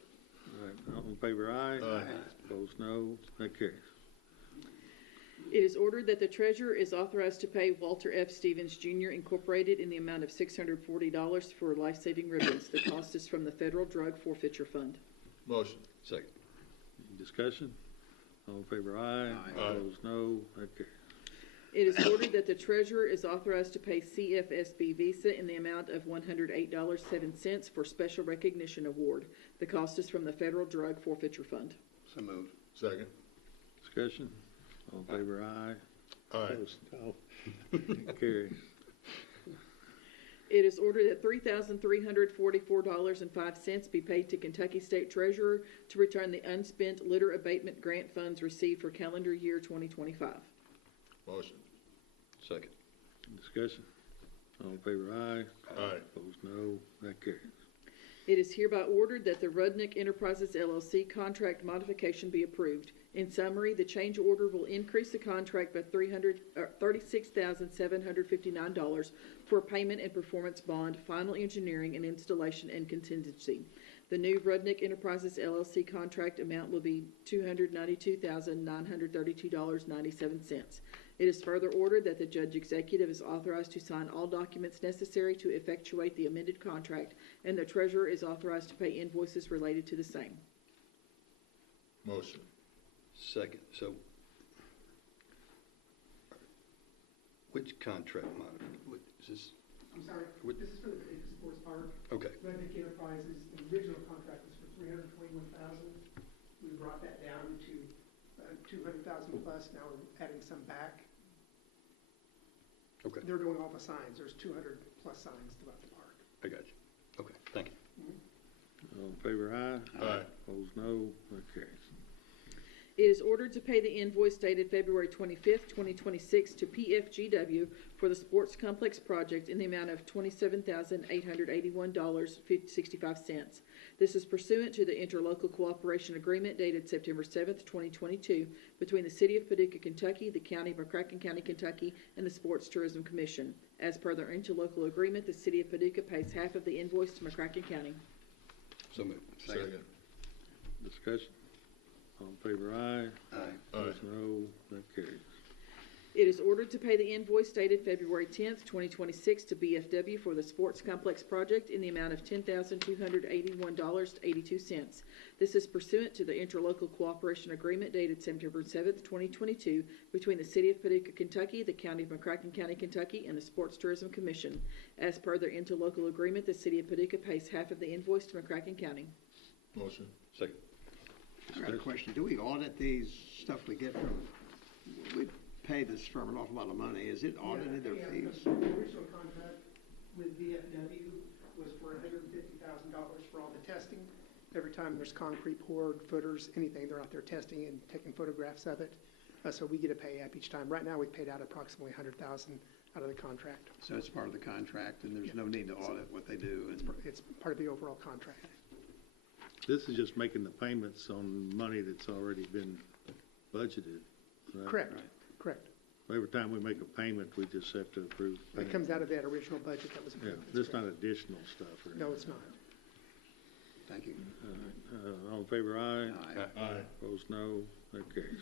All right, all in favor, aye. Aye. Opposed, no. That carries. It is ordered that the treasurer is authorized to pay Walter F. Stevens Jr. Incorporated in the amount of $640 for life-saving ribbons. The cost is from the Federal Drug Forfeiture Fund. Motion. Second. Any discussion? All in favor, aye. Aye. Opposed, no. That carries. It is ordered that the treasurer is authorized to pay CFSB Visa in the amount of $108.07 for special recognition award. The cost is from the Federal Drug Forfeiture Fund. So moved. Second. Discussion? All in favor, aye. Aye. Opposed, no. Carries. It is ordered that $3,344.05 be paid to Kentucky State Treasurer to return the unspent litter abatement grant funds received for calendar year 2025. Motion. Second. Discussion? All in favor, aye. Aye. Opposed, no. That carries. It is hereby ordered that the Rudnick Enterprises LLC contract modification be approved. In summary, the change order will increase the contract by $36,759 for payment and performance bond, final engineering and installation and contingency. The new Rudnick Enterprises LLC contract amount will be $292,932.97. It is further ordered that the judge executive is authorized to sign all documents necessary to effectuate the amended contract, and the treasurer is authorized to pay invoices related to the same. Motion. Second. So, which contract is this? I'm sorry, What- this is for the Paducah Sports Park. Okay. Redneck Enterprises, the original contract was for $321,000. We brought that down to $200,000 plus. Now we're adding some back. Okay. They're doing all the signs. There's 200 plus signs throughout the park. I got you. Okay. Thank you. All in favor, aye. Aye. Opposed, no. That carries. It is ordered to pay the invoice dated February 25th, 2026 to PFGW for the Sports Complex project in the amount of $27,881.65. This is pursuant to the interlocal cooperation agreement dated September 7th, 2022 between the City of Paducah, Kentucky, the County of McCracken County, Kentucky, and the Sports Tourism Commission. As per their interlocal agreement, the City of Paducah pays half of the invoice to McCracken County. So moved. Second. Discussion? All in favor, aye. Aye. Opposed, no. That carries. It is ordered to pay the invoice dated February 10th, 2026 to BFW for the Sports Complex project in the amount of $10,281.82. This is pursuant to the interlocal cooperation agreement dated September 7th, 2022 between the City of Paducah, Kentucky, the County of McCracken County, Kentucky, and the Sports Tourism Commission. As per their interlocal agreement, the City of Paducah pays half of the invoice to McCracken County. Motion. Second. I got a question. Do we audit these stuff we get from, we pay this firm an awful lot of money. Is it audited, their fees? The original contract with VFW was for $150,000 for all the testing. Every time there's concrete poured, footers, anything, they're out there testing and taking photographs of it. So we get a pay app each time. Right now, we've paid out approximately $100,000 out of the contract. So it's part of the contract, and there's no need to audit what they do. And It's part of the overall contract. This is just making the payments on money that's already been budgeted. Right? Correct, Right. correct. Every time we make a payment, we just have to approve. the It payment. comes out of that original budget that was Yeah, approved. this is not additional stuff. Or No, it's not. Thank you. all in favor, aye. Aye. Aye. Opposed, no. That carries.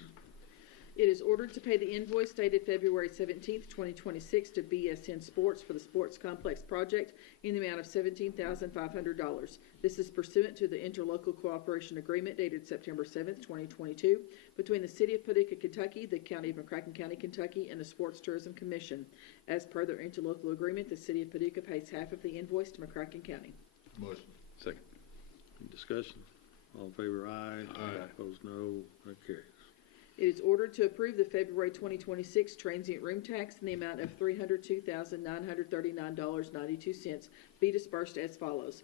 It is ordered to pay the invoice dated February 17th, 2026 to BSN Sports for the Sports Complex project in the amount of $17,500. This is pursuant to the interlocal cooperation agreement dated September 7th, 2022 between the City of Paducah, Kentucky, the County of McCracken County, Kentucky, and the Sports Tourism Commission. As per their interlocal agreement, the City of Paducah pays half of the invoice to McCracken County. Motion. Second. Any discussion? All in favor, aye. Aye. Opposed, no. That carries. It is ordered to approve the February 2026 transient room tax in the amount of $302,939.92 be dispersed as follows.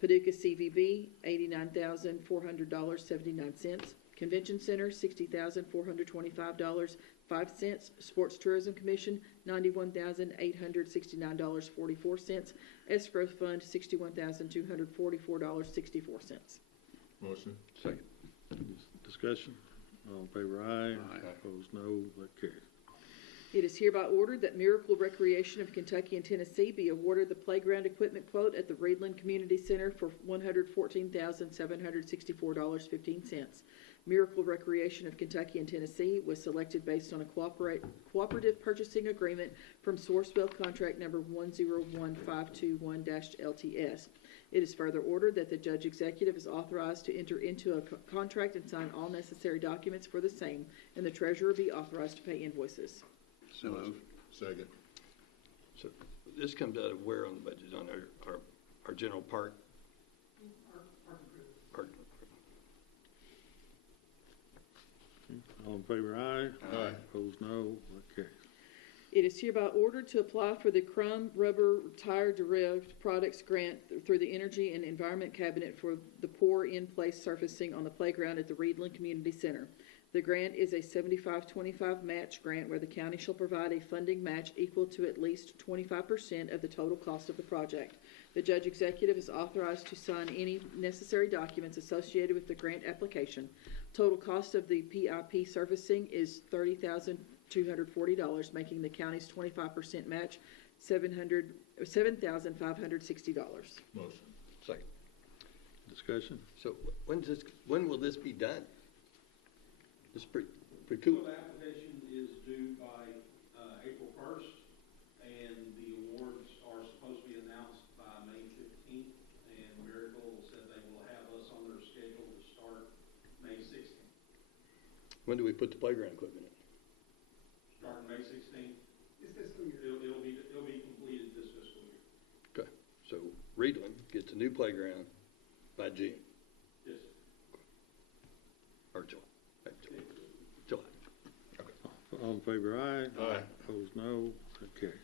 Paducah CVB, $89,400.79. Convention Center, $60,425.05. Sports Tourism Commission, $91,869.44. Escrow Fund, $61,244.64. Motion. Second. Discussion? All in favor, aye. Aye. Opposed, no. That carries. It is hereby ordered that Miracle Recreation of Kentucky and Tennessee be awarded the playground equipment quote at the Reedland Community Center for $114,764.15. Miracle Recreation of Kentucky and Tennessee was selected based on a cooperative purchasing agreement from Sourcewell Contract Number 101521-LTS. It is further ordered that the Judge Executive is authorized to enter into a contract and sign all necessary documents for the same, and the Treasurer be authorized to pay invoices. So moved. Second. So this comes out of where on the budget? On our general park? Park. All in favor, aye. Aye. Opposed, no. That carries. It is hereby ordered to apply for the Crumb Rubber Tire Derived Products Grant through the Energy and Environment Cabinet for the pour-in-place surfacing on the playground at the Reedland Community Center. The grant is a 75-25 match grant where the county shall provide a funding match equal to at least 25% of the total cost of the project. The Judge Executive is authorized to sign any necessary documents associated with the grant application. Total cost of the PIP surfacing is $30,240, making the county's 25% match $7,560. Motion. Second. Discussion? So when will this be done? This is pretty cool. The application is due by April 1st, and the awards are supposed to be announced by May 15th, and Miracle said they will have us on their schedule to start May 16th. When do we put the playground equipment in? Starting May 16th, This fiscal year. it'll be completed this fiscal year. Okay. So Reedland gets a new playground by June Yes. or July. July. All in favor, aye. Aye. Opposed, no. That carries.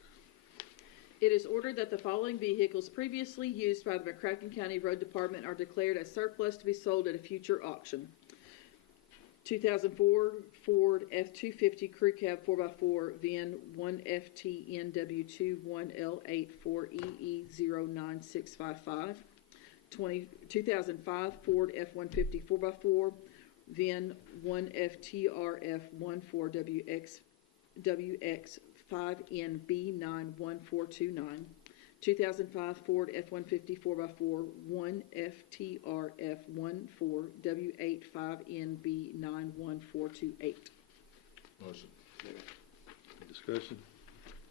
It is ordered that the following vehicles previously used by the McCracken County Road Department are declared as surplus to be sold at a future auction. 2004 Ford F-250 Crew Cab 4x4 VIN 1FTNW2 1L84EE09655. 2005 Ford F-150 4x4 VIN 1FTRF14WX5NB91429. 2005 Ford F-150 4x4 1FTRF14W85NB91428. Motion. Discussion?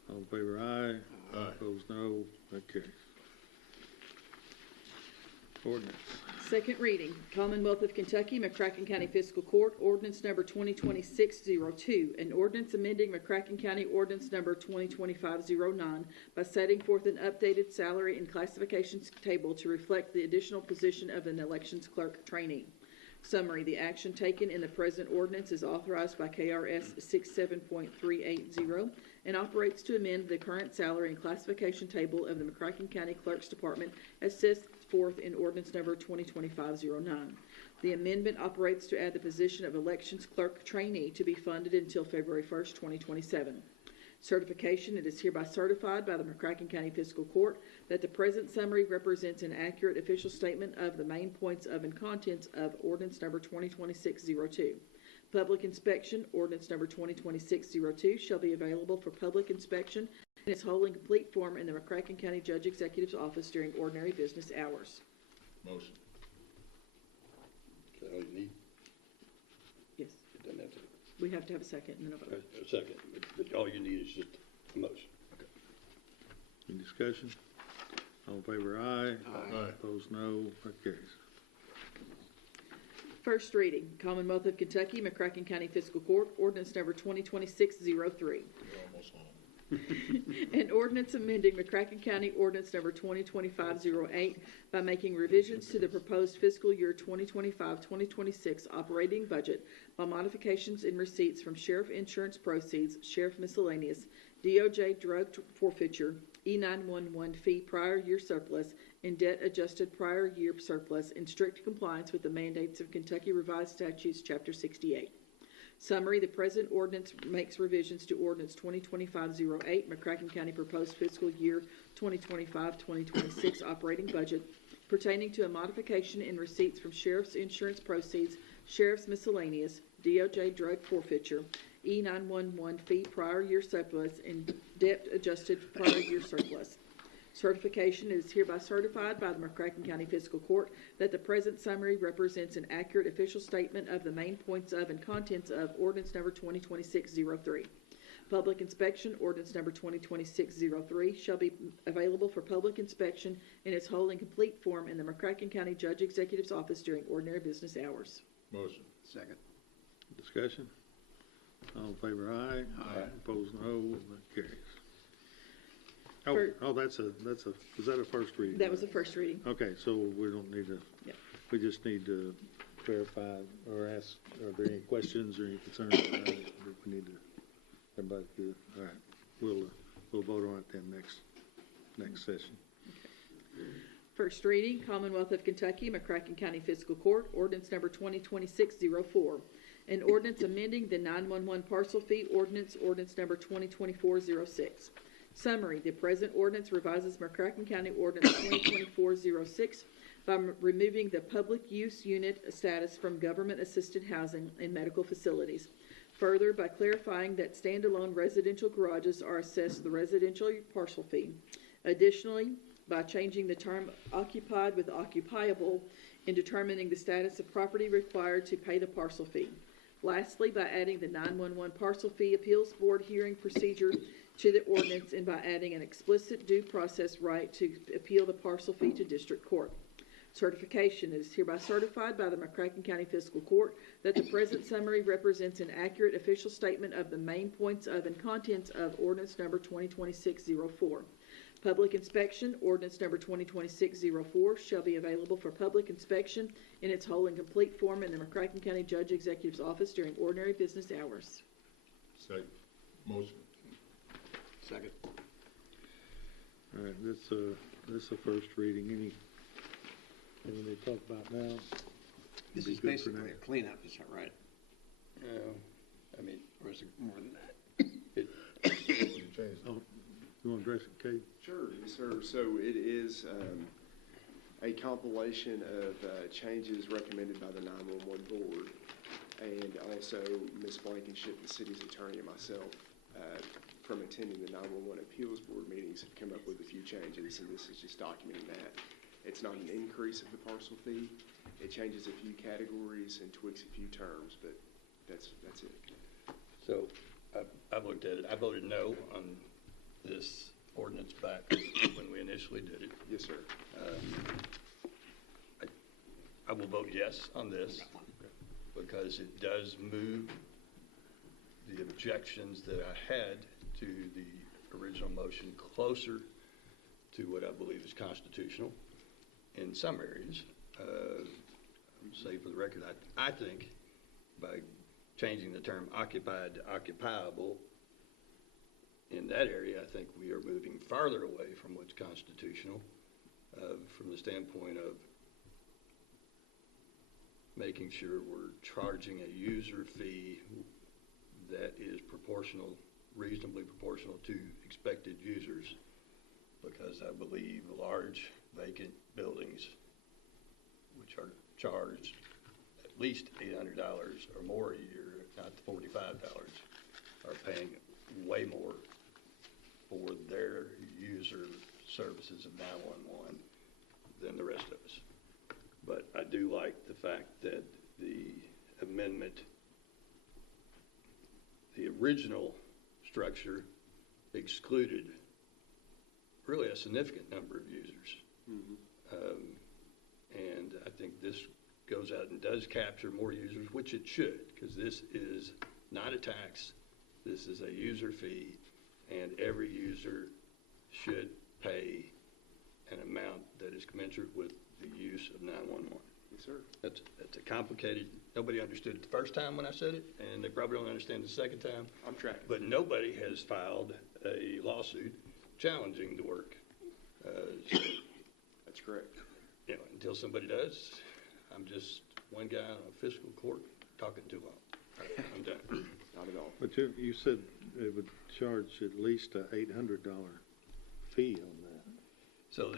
All in favor, aye. Aye. Opposed, no. That carries. Ordinance. Second reading, Commonwealth of Kentucky, McCracken County Fiscal Court, Ordinance Number 2026-02, an ordinance amending McCracken County Ordinance Number 2025-09 by setting forth an updated salary and classifications table to reflect the additional position of an elections clerk trainee. Summary, the action taken in the present ordinance is authorized by KRS 67.380 and operates to amend the current salary and classification table of the McCracken County Clerk's Department as set forth in ordinance number 2025-09. The amendment operates to add the position of elections clerk trainee to be funded until February 1st, 2027. Certification, it is hereby certified by the McCracken County Fiscal Court that the present summary represents an accurate official statement of the main points of and contents of ordinance number 2026-02. Public inspection, ordinance number 2026-02 shall be available for public inspection in its whole and complete form in the McCracken County Judge Executive's office during ordinary business hours. Motion. Is that all you need? Yes, It doesn't have to. we have to have a second and then a vote. A second, but all you need is just a motion. Okay. Any discussion? All in favor, aye. Aye. Opposed, no. That carries. First reading, Commonwealth of Kentucky, McCracken County Fiscal Court, Ordinance Number 2026-03. We're almost home. An ordinance amending McCracken County Ordinance Number 2025-08 by making revisions to the proposed fiscal year 2025-2026 operating budget by modifications in receipts from sheriff insurance proceeds, sheriff miscellaneous, DOJ drug forfeiture, E911 fee prior year surplus, in debt-adjusted prior year surplus in strict compliance with the mandates of Kentucky Revised Statutes, Chapter 68. Summary, the present ordinance makes revisions to Ordinance 2025-08, McCracken County Proposed Fiscal Year 2025-2026 Operating Budget, pertaining to a modification in receipts from Sheriff's Insurance Proceeds, Sheriff's Miscellaneous, DOJ Drug Forfeiture, E911 Fee Prior Year Surplus, and Debt-Adjusted Prior Year Surplus. Certification is hereby certified by the McCracken County Fiscal Court that the present summary represents an accurate official statement of the main points of and contents of ordinance number 2026-03. Public inspection, ordinance number 2026-03, shall be available for public inspection in its whole and complete form in the McCracken County Judge Executive's office during ordinary business hours. Motion. Second. Discussion? All in favor, aye. Aye. Opposed, no. That carries. For- That's a, was that a first reading? That was the first reading. Okay, so we don't need to, Yep. we just need to verify or ask, are there any questions or any concerns about it? We need to, everybody good? All right, we'll vote on it then next session. First reading, Commonwealth of Kentucky, McCracken County Fiscal Court, ordinance number 2026-04. An ordinance amending the 911 parcel fee ordinance, ordinance number 2024-06. Summary, the present ordinance revises McCracken County Ordinance 2024-06 by removing the public use unit status from government-assisted housing and medical facilities. Further, by clarifying that standalone residential garages are assessed the residential parcel fee. Additionally, by changing the term occupied with occupiable in determining the status of property required to pay the parcel fee. Lastly, by adding the 911 parcel fee appeals board hearing procedure to the ordinance and by adding an explicit due process right to appeal the parcel fee to district court. Certification is hereby certified by the McCracken County Fiscal Court that the present summary represents an accurate official statement of the main points of and contents of ordinance number 2026-04. Public inspection, ordinance number 2026-04 shall be available for public inspection in its whole and complete form in the McCracken County Judge Executive's office during ordinary business hours. Second. Motion. Second. All right, this a first reading. Anything to talk about now? This Be is good for basically a cleanup, is that right? I mean, Or is it more than that? You changed it. Oh, you want to address it, Kate? Sure, yes, sir. So it is a compilation of changes recommended by the 911 board, and also Ms. Blankenship, the city's attorney, and myself, from attending the 911 appeals board meetings, have come up with a few changes, and this is just documenting that. It's not an increase of the parcel fee. It changes a few categories and tweaks a few terms, but that's it. so I've looked at it. I voted no on this ordinance back when we initially did it. Yes, sir. I will vote yes on this because it does move the objections that I had to the original motion closer to what I believe is constitutional in some areas. Say for the record, I think by changing the term occupied to occupiable in that area, I think we are moving farther away from what's constitutional from the standpoint of making sure we're charging a user fee that is proportional, reasonably proportional to expected users, because I believe large vacant buildings, which are charged at least $800 or more a year, if not $45, are paying way more for their user services of 911 than the rest of us. But I do like the fact that the amendment, the original structure excluded really a significant number of users. Mm-hmm. And I think this goes out and does capture more users, which it should, because this is not a tax. This is a user fee, and every user should pay an amount that is commensurate with the use of 911. Yes, sir. That's a complicated, nobody understood it the first time when I said it, and they probably don't understand the second time. I'm tracking. But nobody has filed a lawsuit challenging the work. So correct. You know, until somebody does, I'm just one guy on a fiscal court talking too long. I'm done. Not at all. But you said it would charge at least a $800 fee on that. So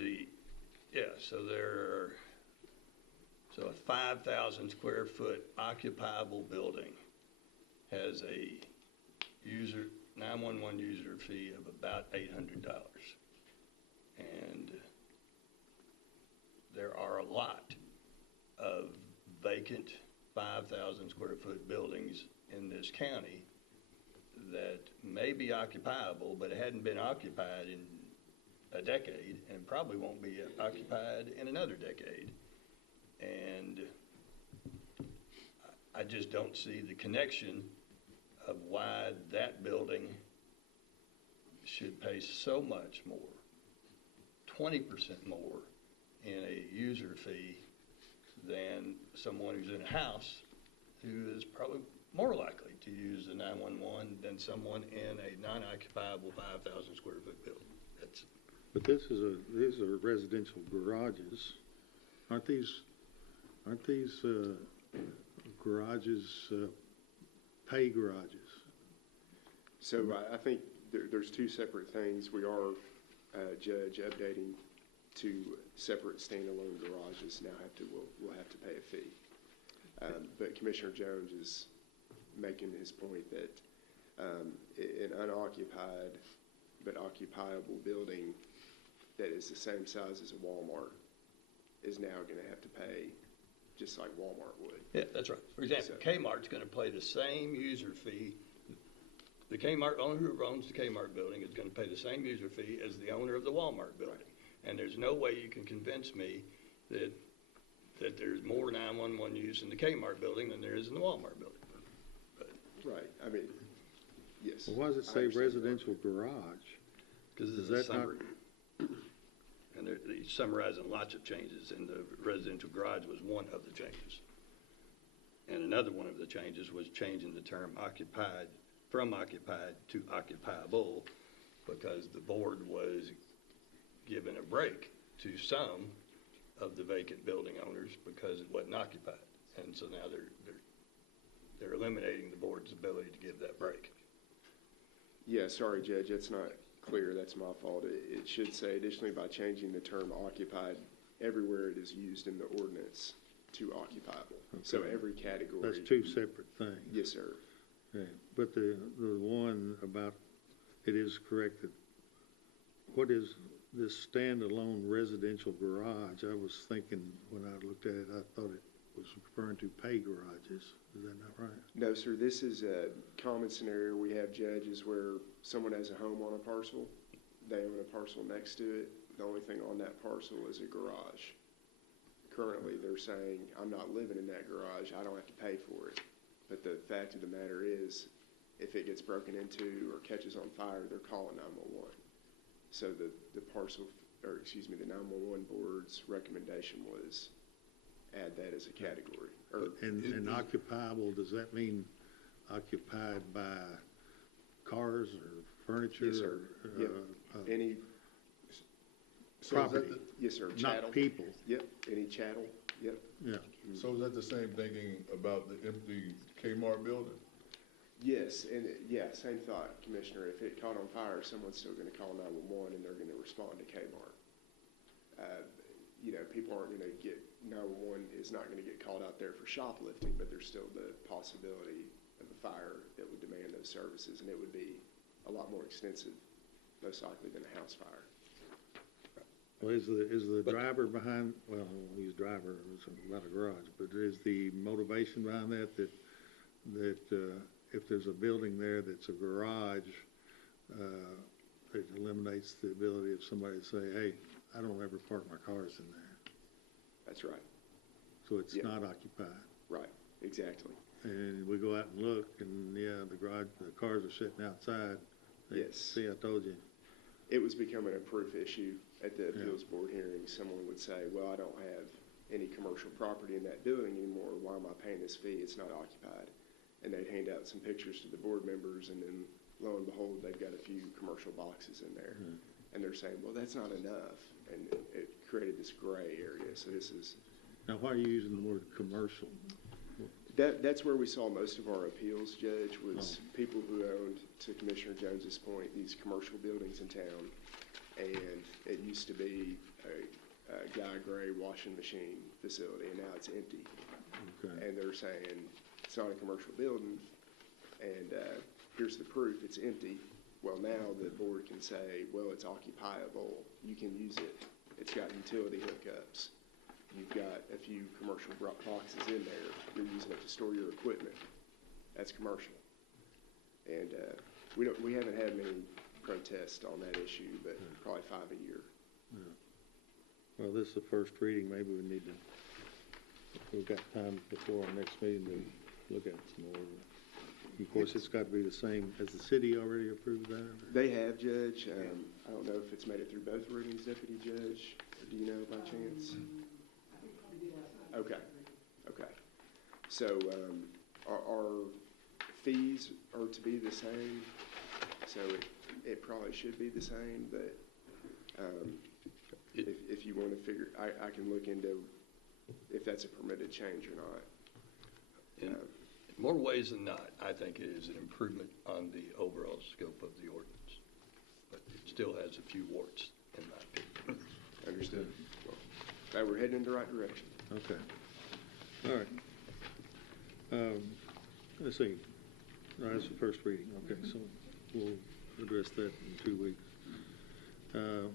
so a 5,000 square foot occupiable building has a 911 user fee of about $800. And there are a lot of vacant 5,000 square foot buildings in this county that may be occupiable, but it hadn't been occupied in a decade and probably won't be occupied in another decade. And I just don't see the connection of why that building should pay so much more, 20% more in a user fee than someone who's in a house who is probably more likely to use the 911 than someone in a non-occupiable 5,000 square foot building. But these are residential garages. Aren't these garages pay garages? So I think there's two separate things. We are, Judge, updating to separate standalone garages now will have to pay a fee. But Commissioner Jones is making his point that an unoccupied but occupiable building that is the same size as a Walmart is now going to have to pay just like Walmart would. Yeah, that's right. For example, Kmart's going to pay the same user fee. The Kmart owner who owns the Kmart building is going to pay the same user fee as the owner of the Walmart building. Right. And there's no way you can convince me that there's more 911 use in the Kmart building than there is in the Walmart building. But, right. I mean, yes. Well, why does it say residential garage? Because it's a summary. And they're summarizing lots of changes, and the residential garage was one of the changes. And another one of the changes was changing the term occupied from occupied to occupiable, because the board was giving a break to some of the vacant building owners because it wasn't occupied. And so now they're eliminating the board's ability to give that break. Yeah, sorry, Judge, that's not clear. That's my fault. It should say, additionally, by changing the term occupied everywhere it is used in the ordinance to occupiable. Okay. So every category. That's two separate things. Yes, sir. Okay. But the one about, it is correct that, what is this standalone residential garage? I was thinking when I looked at it, I thought it was referring to pay garages. Is that not right? No, sir. This is a common scenario. We have judges where someone has a home on a parcel. They own a parcel next to it. The only thing on that parcel is a garage. Currently, they're saying, I'm not living in that garage. I don't have to pay for it. But the fact of the matter is, if it gets broken into or catches on fire, they're calling 911. So the parcel, or excuse me, the 911 board's recommendation was add that as a category. And occupiable, does that mean occupied by cars or furniture? Yes, sir. Yep. Any property? Yes, sir. Not chattel. people? Yep. Any chattel? Yep. Yeah. So is that the same thinking about the empty Kmart building? Yes, and same thought, Commissioner. If it caught on fire, someone's still going to call 911 and they're going to respond to Kmart. People aren't going to get, 911 is not going to get called out there for shoplifting, but there's still the possibility of a fire that would demand those services, and it would be a lot more extensive, most likely, than a house fire. Well, is the driver behind, well, I won't use driver, it's about a garage, but is the motivation behind that if there's a building there that's a garage, it eliminates the ability of somebody to say, hey, I don't ever park my cars in there. That's right. So it's not occupied. Right, exactly. And we go out and look, and the cars are sitting outside. Yes. See, I told you. It was becoming a proof issue at the appeals board hearing. Someone would say, well, I don't have any commercial property in that building anymore. Why am I paying this fee? It's not occupied. And they'd hand out some pictures to the board members, and then lo and behold, they've got a few commercial boxes in there. and they're saying, well, that's not enough, and it created this gray area. So this is. Now, why are you using the word commercial? That's where we saw most of our appeals, Judge, was people who owned, to Commissioner Jones's point, these commercial buildings in town, and it used to be a Guy Gray washing machine facility, and now it's empty. Okay. And they're saying it's not a commercial building, and here's the proof, it's empty. Well, now the board can say, well, it's occupiable, you can use it, it's got utility hookups. You've got a few commercial boxes in there. You're using it to store your equipment. That's commercial. And we haven't had many protests on that issue, but probably 5 a year. Yeah. Well, this is the first reading. Maybe we need to, we've got time before our next meeting to look at it some more. Of course, it's got to be the same. Has the city already approved that? They have, Judge. I don't know if it's made it through both readings, Deputy Judge. Or do you know by chance? Okay. So our fees are to be the same, so it probably should be the same, but if you want to figure, I can look into if that's a permitted change or not. In more ways than not, I think it is an improvement on the overall scope of the ordinance, but it still has a few warts, in my opinion. Understood. Well, glad we're heading in the right direction. Okay. All right. Let's see. No, that's the first reading. Okay, so we'll address that in 2 weeks.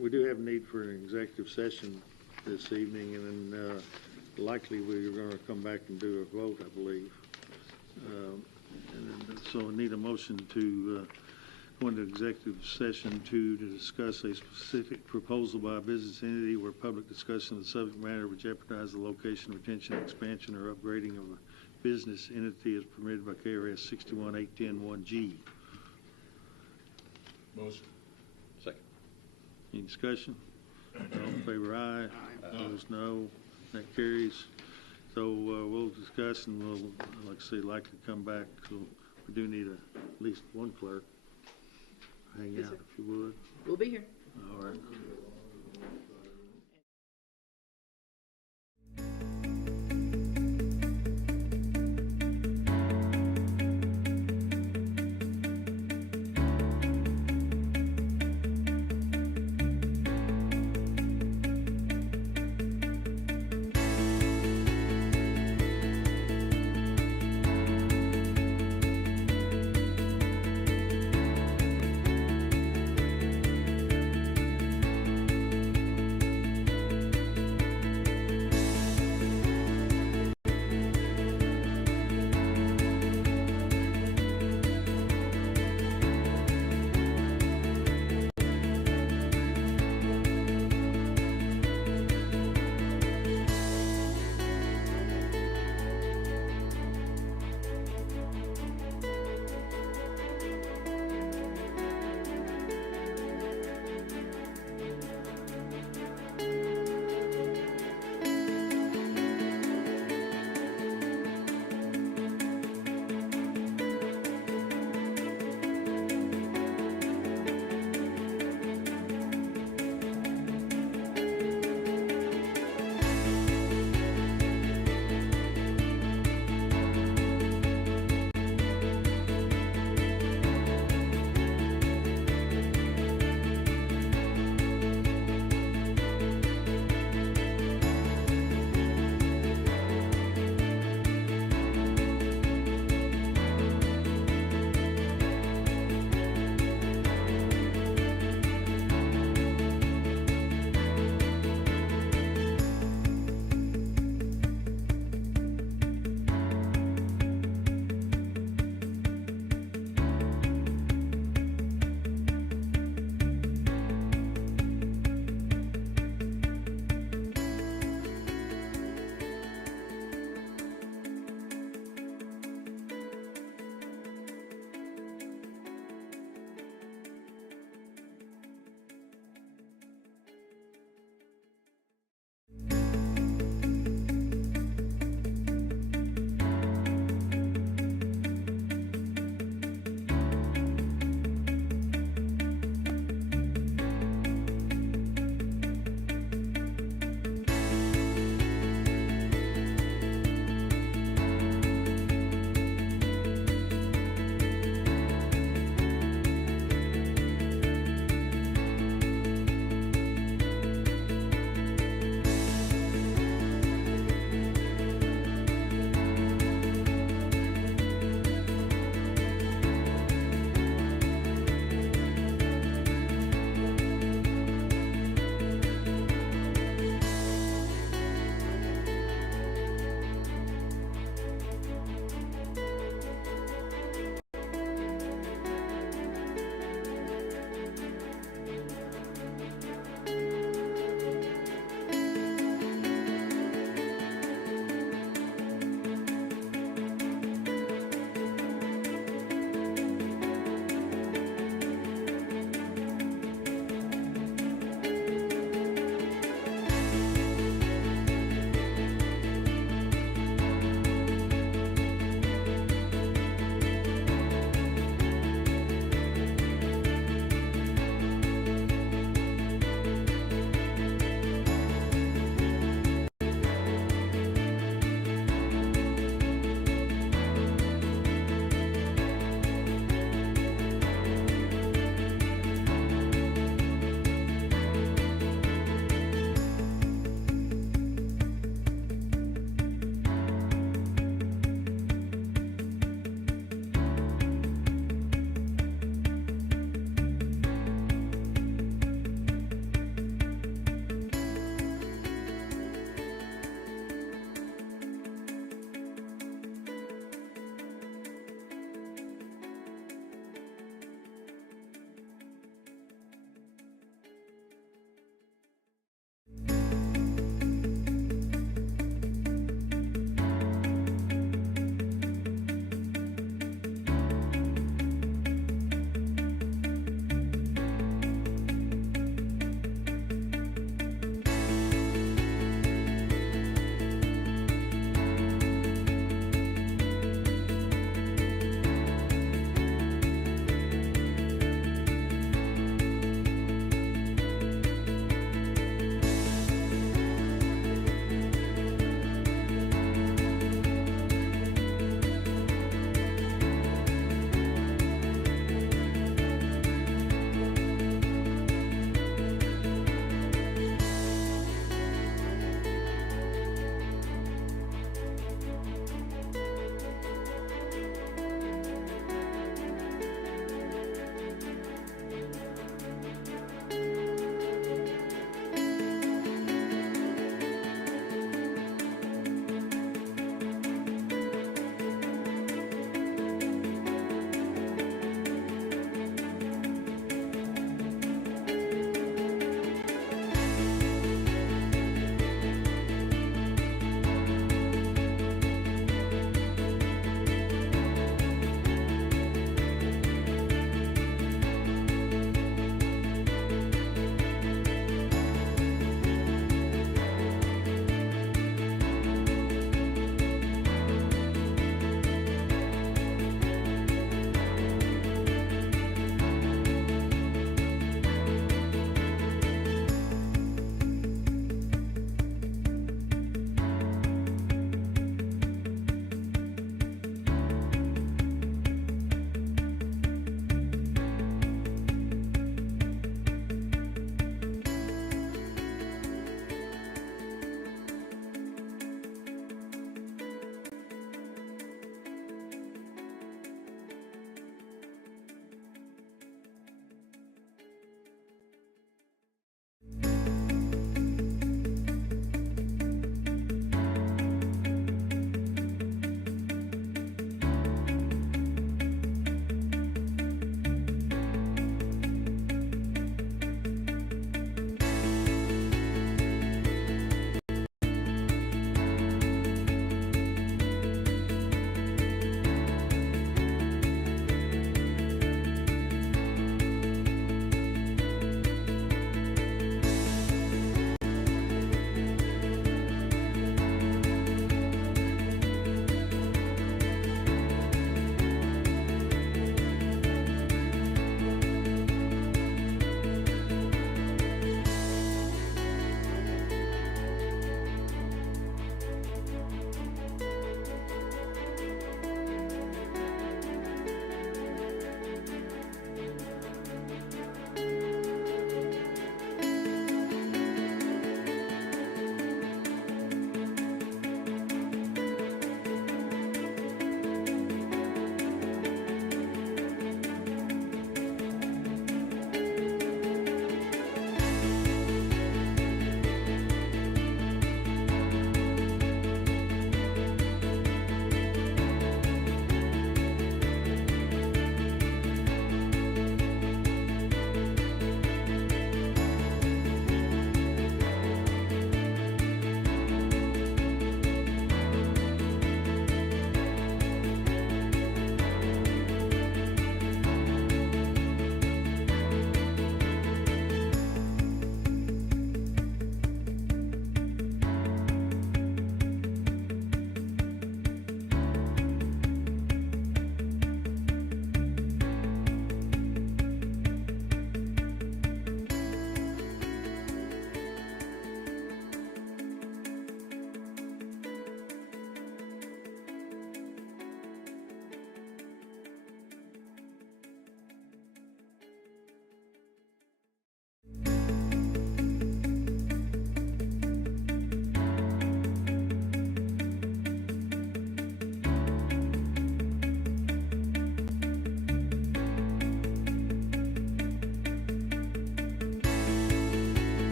We do have a need for an executive session this evening, and then likely we're going to come back and do a vote, I believe. And then, so I need a motion to go into executive session to discuss a specific proposal by a business entity where public discussion of the subject matter would jeopardize the location, retention, expansion, or upgrading of a business entity as permitted by KRS 618101G. Motion. Second. Any discussion? All in favor, aye. Opposed, no. That carries. So we'll discuss, and we'll, like I say, likely come back. So we do need at least one clerk. Hang Yes, out sir. if you would. We'll be here. All right.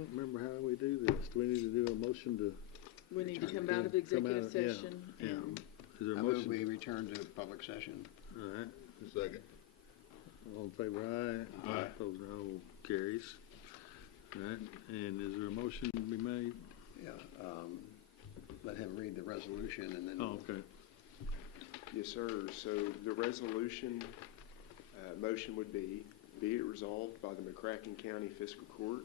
don't remember how we do this. Do we need to do a motion to? We need to come out of executive session. Yeah. and- Is there a I move motion? we return to public session. All right. Second. All in favor, aye. Aye. Opposed, no. Carries. All right. And is there a motion to be made? Yeah, let him read the resolution and then. Oh, okay. Yes, sir. So the resolution, motion would be it resolved by the McCracken County Fiscal Court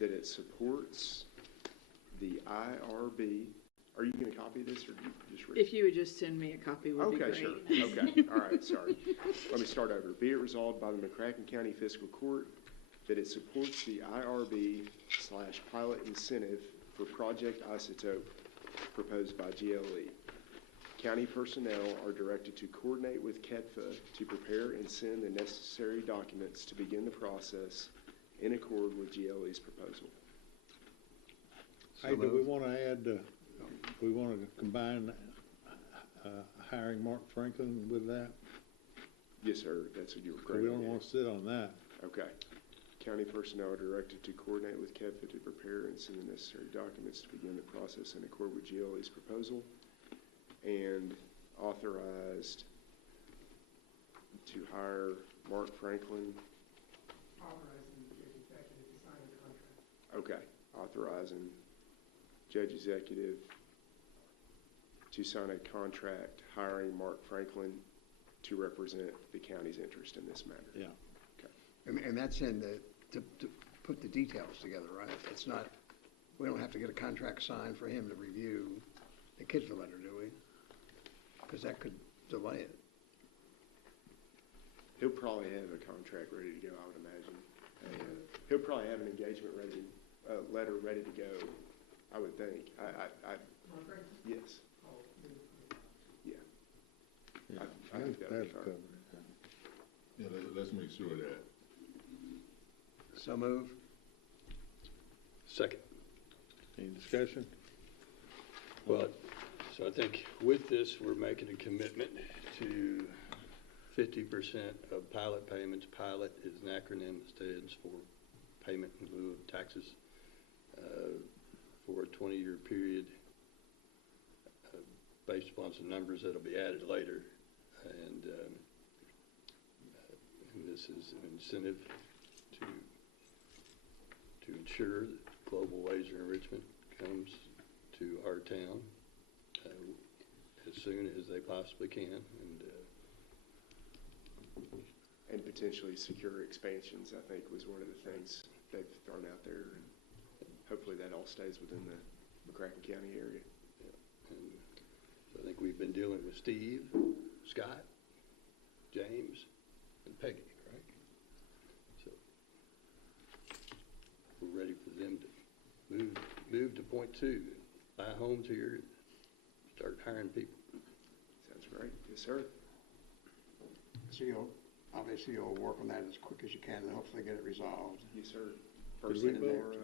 that it supports the IRB. Are you going to copy this, or do you just read it? If you would just send me a copy, would be Okay, great. sure. Okay, all right, sorry. Let me start over. Be it resolved by the McCracken County Fiscal Court that it supports the IRB/pilot incentive for Project Isotope proposed by GLE. County personnel are directed to coordinate with KEDFA to prepare and send the necessary documents to begin the process in accord with GLE's proposal. Hey, do we want to add, we want to combine hiring Mark Franklin with that? Yes, sir, that's what you were So we correct. don't want to sit on that. Okay. County personnel are directed to coordinate with KEDFA to prepare and send the necessary documents to begin the process in accord with GLE's proposal, and authorized to hire Mark Franklin. Authorizing the judge executive to sign the contract. Okay, authorizing judge executive to sign a contract hiring Mark Franklin to represent the county's interest in this matter. Yeah. Okay. And that's in to put the details together, right? It's not, we don't have to get a contract signed for him to review the KIDFA letter, do we? Because that could delay it. He'll probably have a contract ready to go, I would imagine. He'll probably have an engagement letter ready to go, I would think. Yes. Yeah. I think that would be fine. Yeah, let's make sure of that. So move. Second. Any discussion? Well, so I think with this, we're making a commitment to 50% of pilot payments. Pilot is an acronym that stands for payment in lieu of taxes for a 20-year period based upon some numbers that'll be added later. And this is an incentive to ensure that global laser enrichment comes to our town as soon as they possibly can, and potentially secure expansions, I think, was one of the things they've thrown out there. And hopefully that all stays within the McCracken County area. yeah. And so I think we've been dealing with Steve, Scott, James, and Peggy, right? So we're ready for them to move to point 2, buy homes here, and start hiring people. Sounds great. Yes, sir. So obviously you'll work on that as quick as you can and hopefully get it resolved. Yes, sir. First thing tomorrow,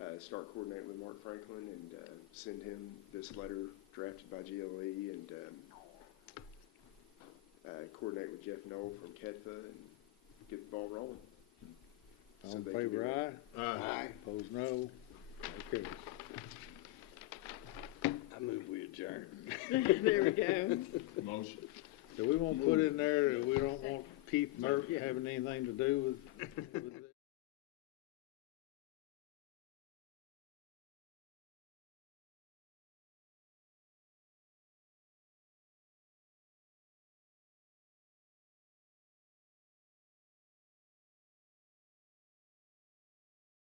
I'll start coordinating with Mark Franklin and send him this letter drafted by GLE and coordinate with Jeff Knoll from KEDFA and get the ball rolling. All in favor, aye? Aye. Opposed, no. Okay. I move we adjourn. There we go. Motion. So we won't put in there that we don't want Keith Merck having anything to do with this.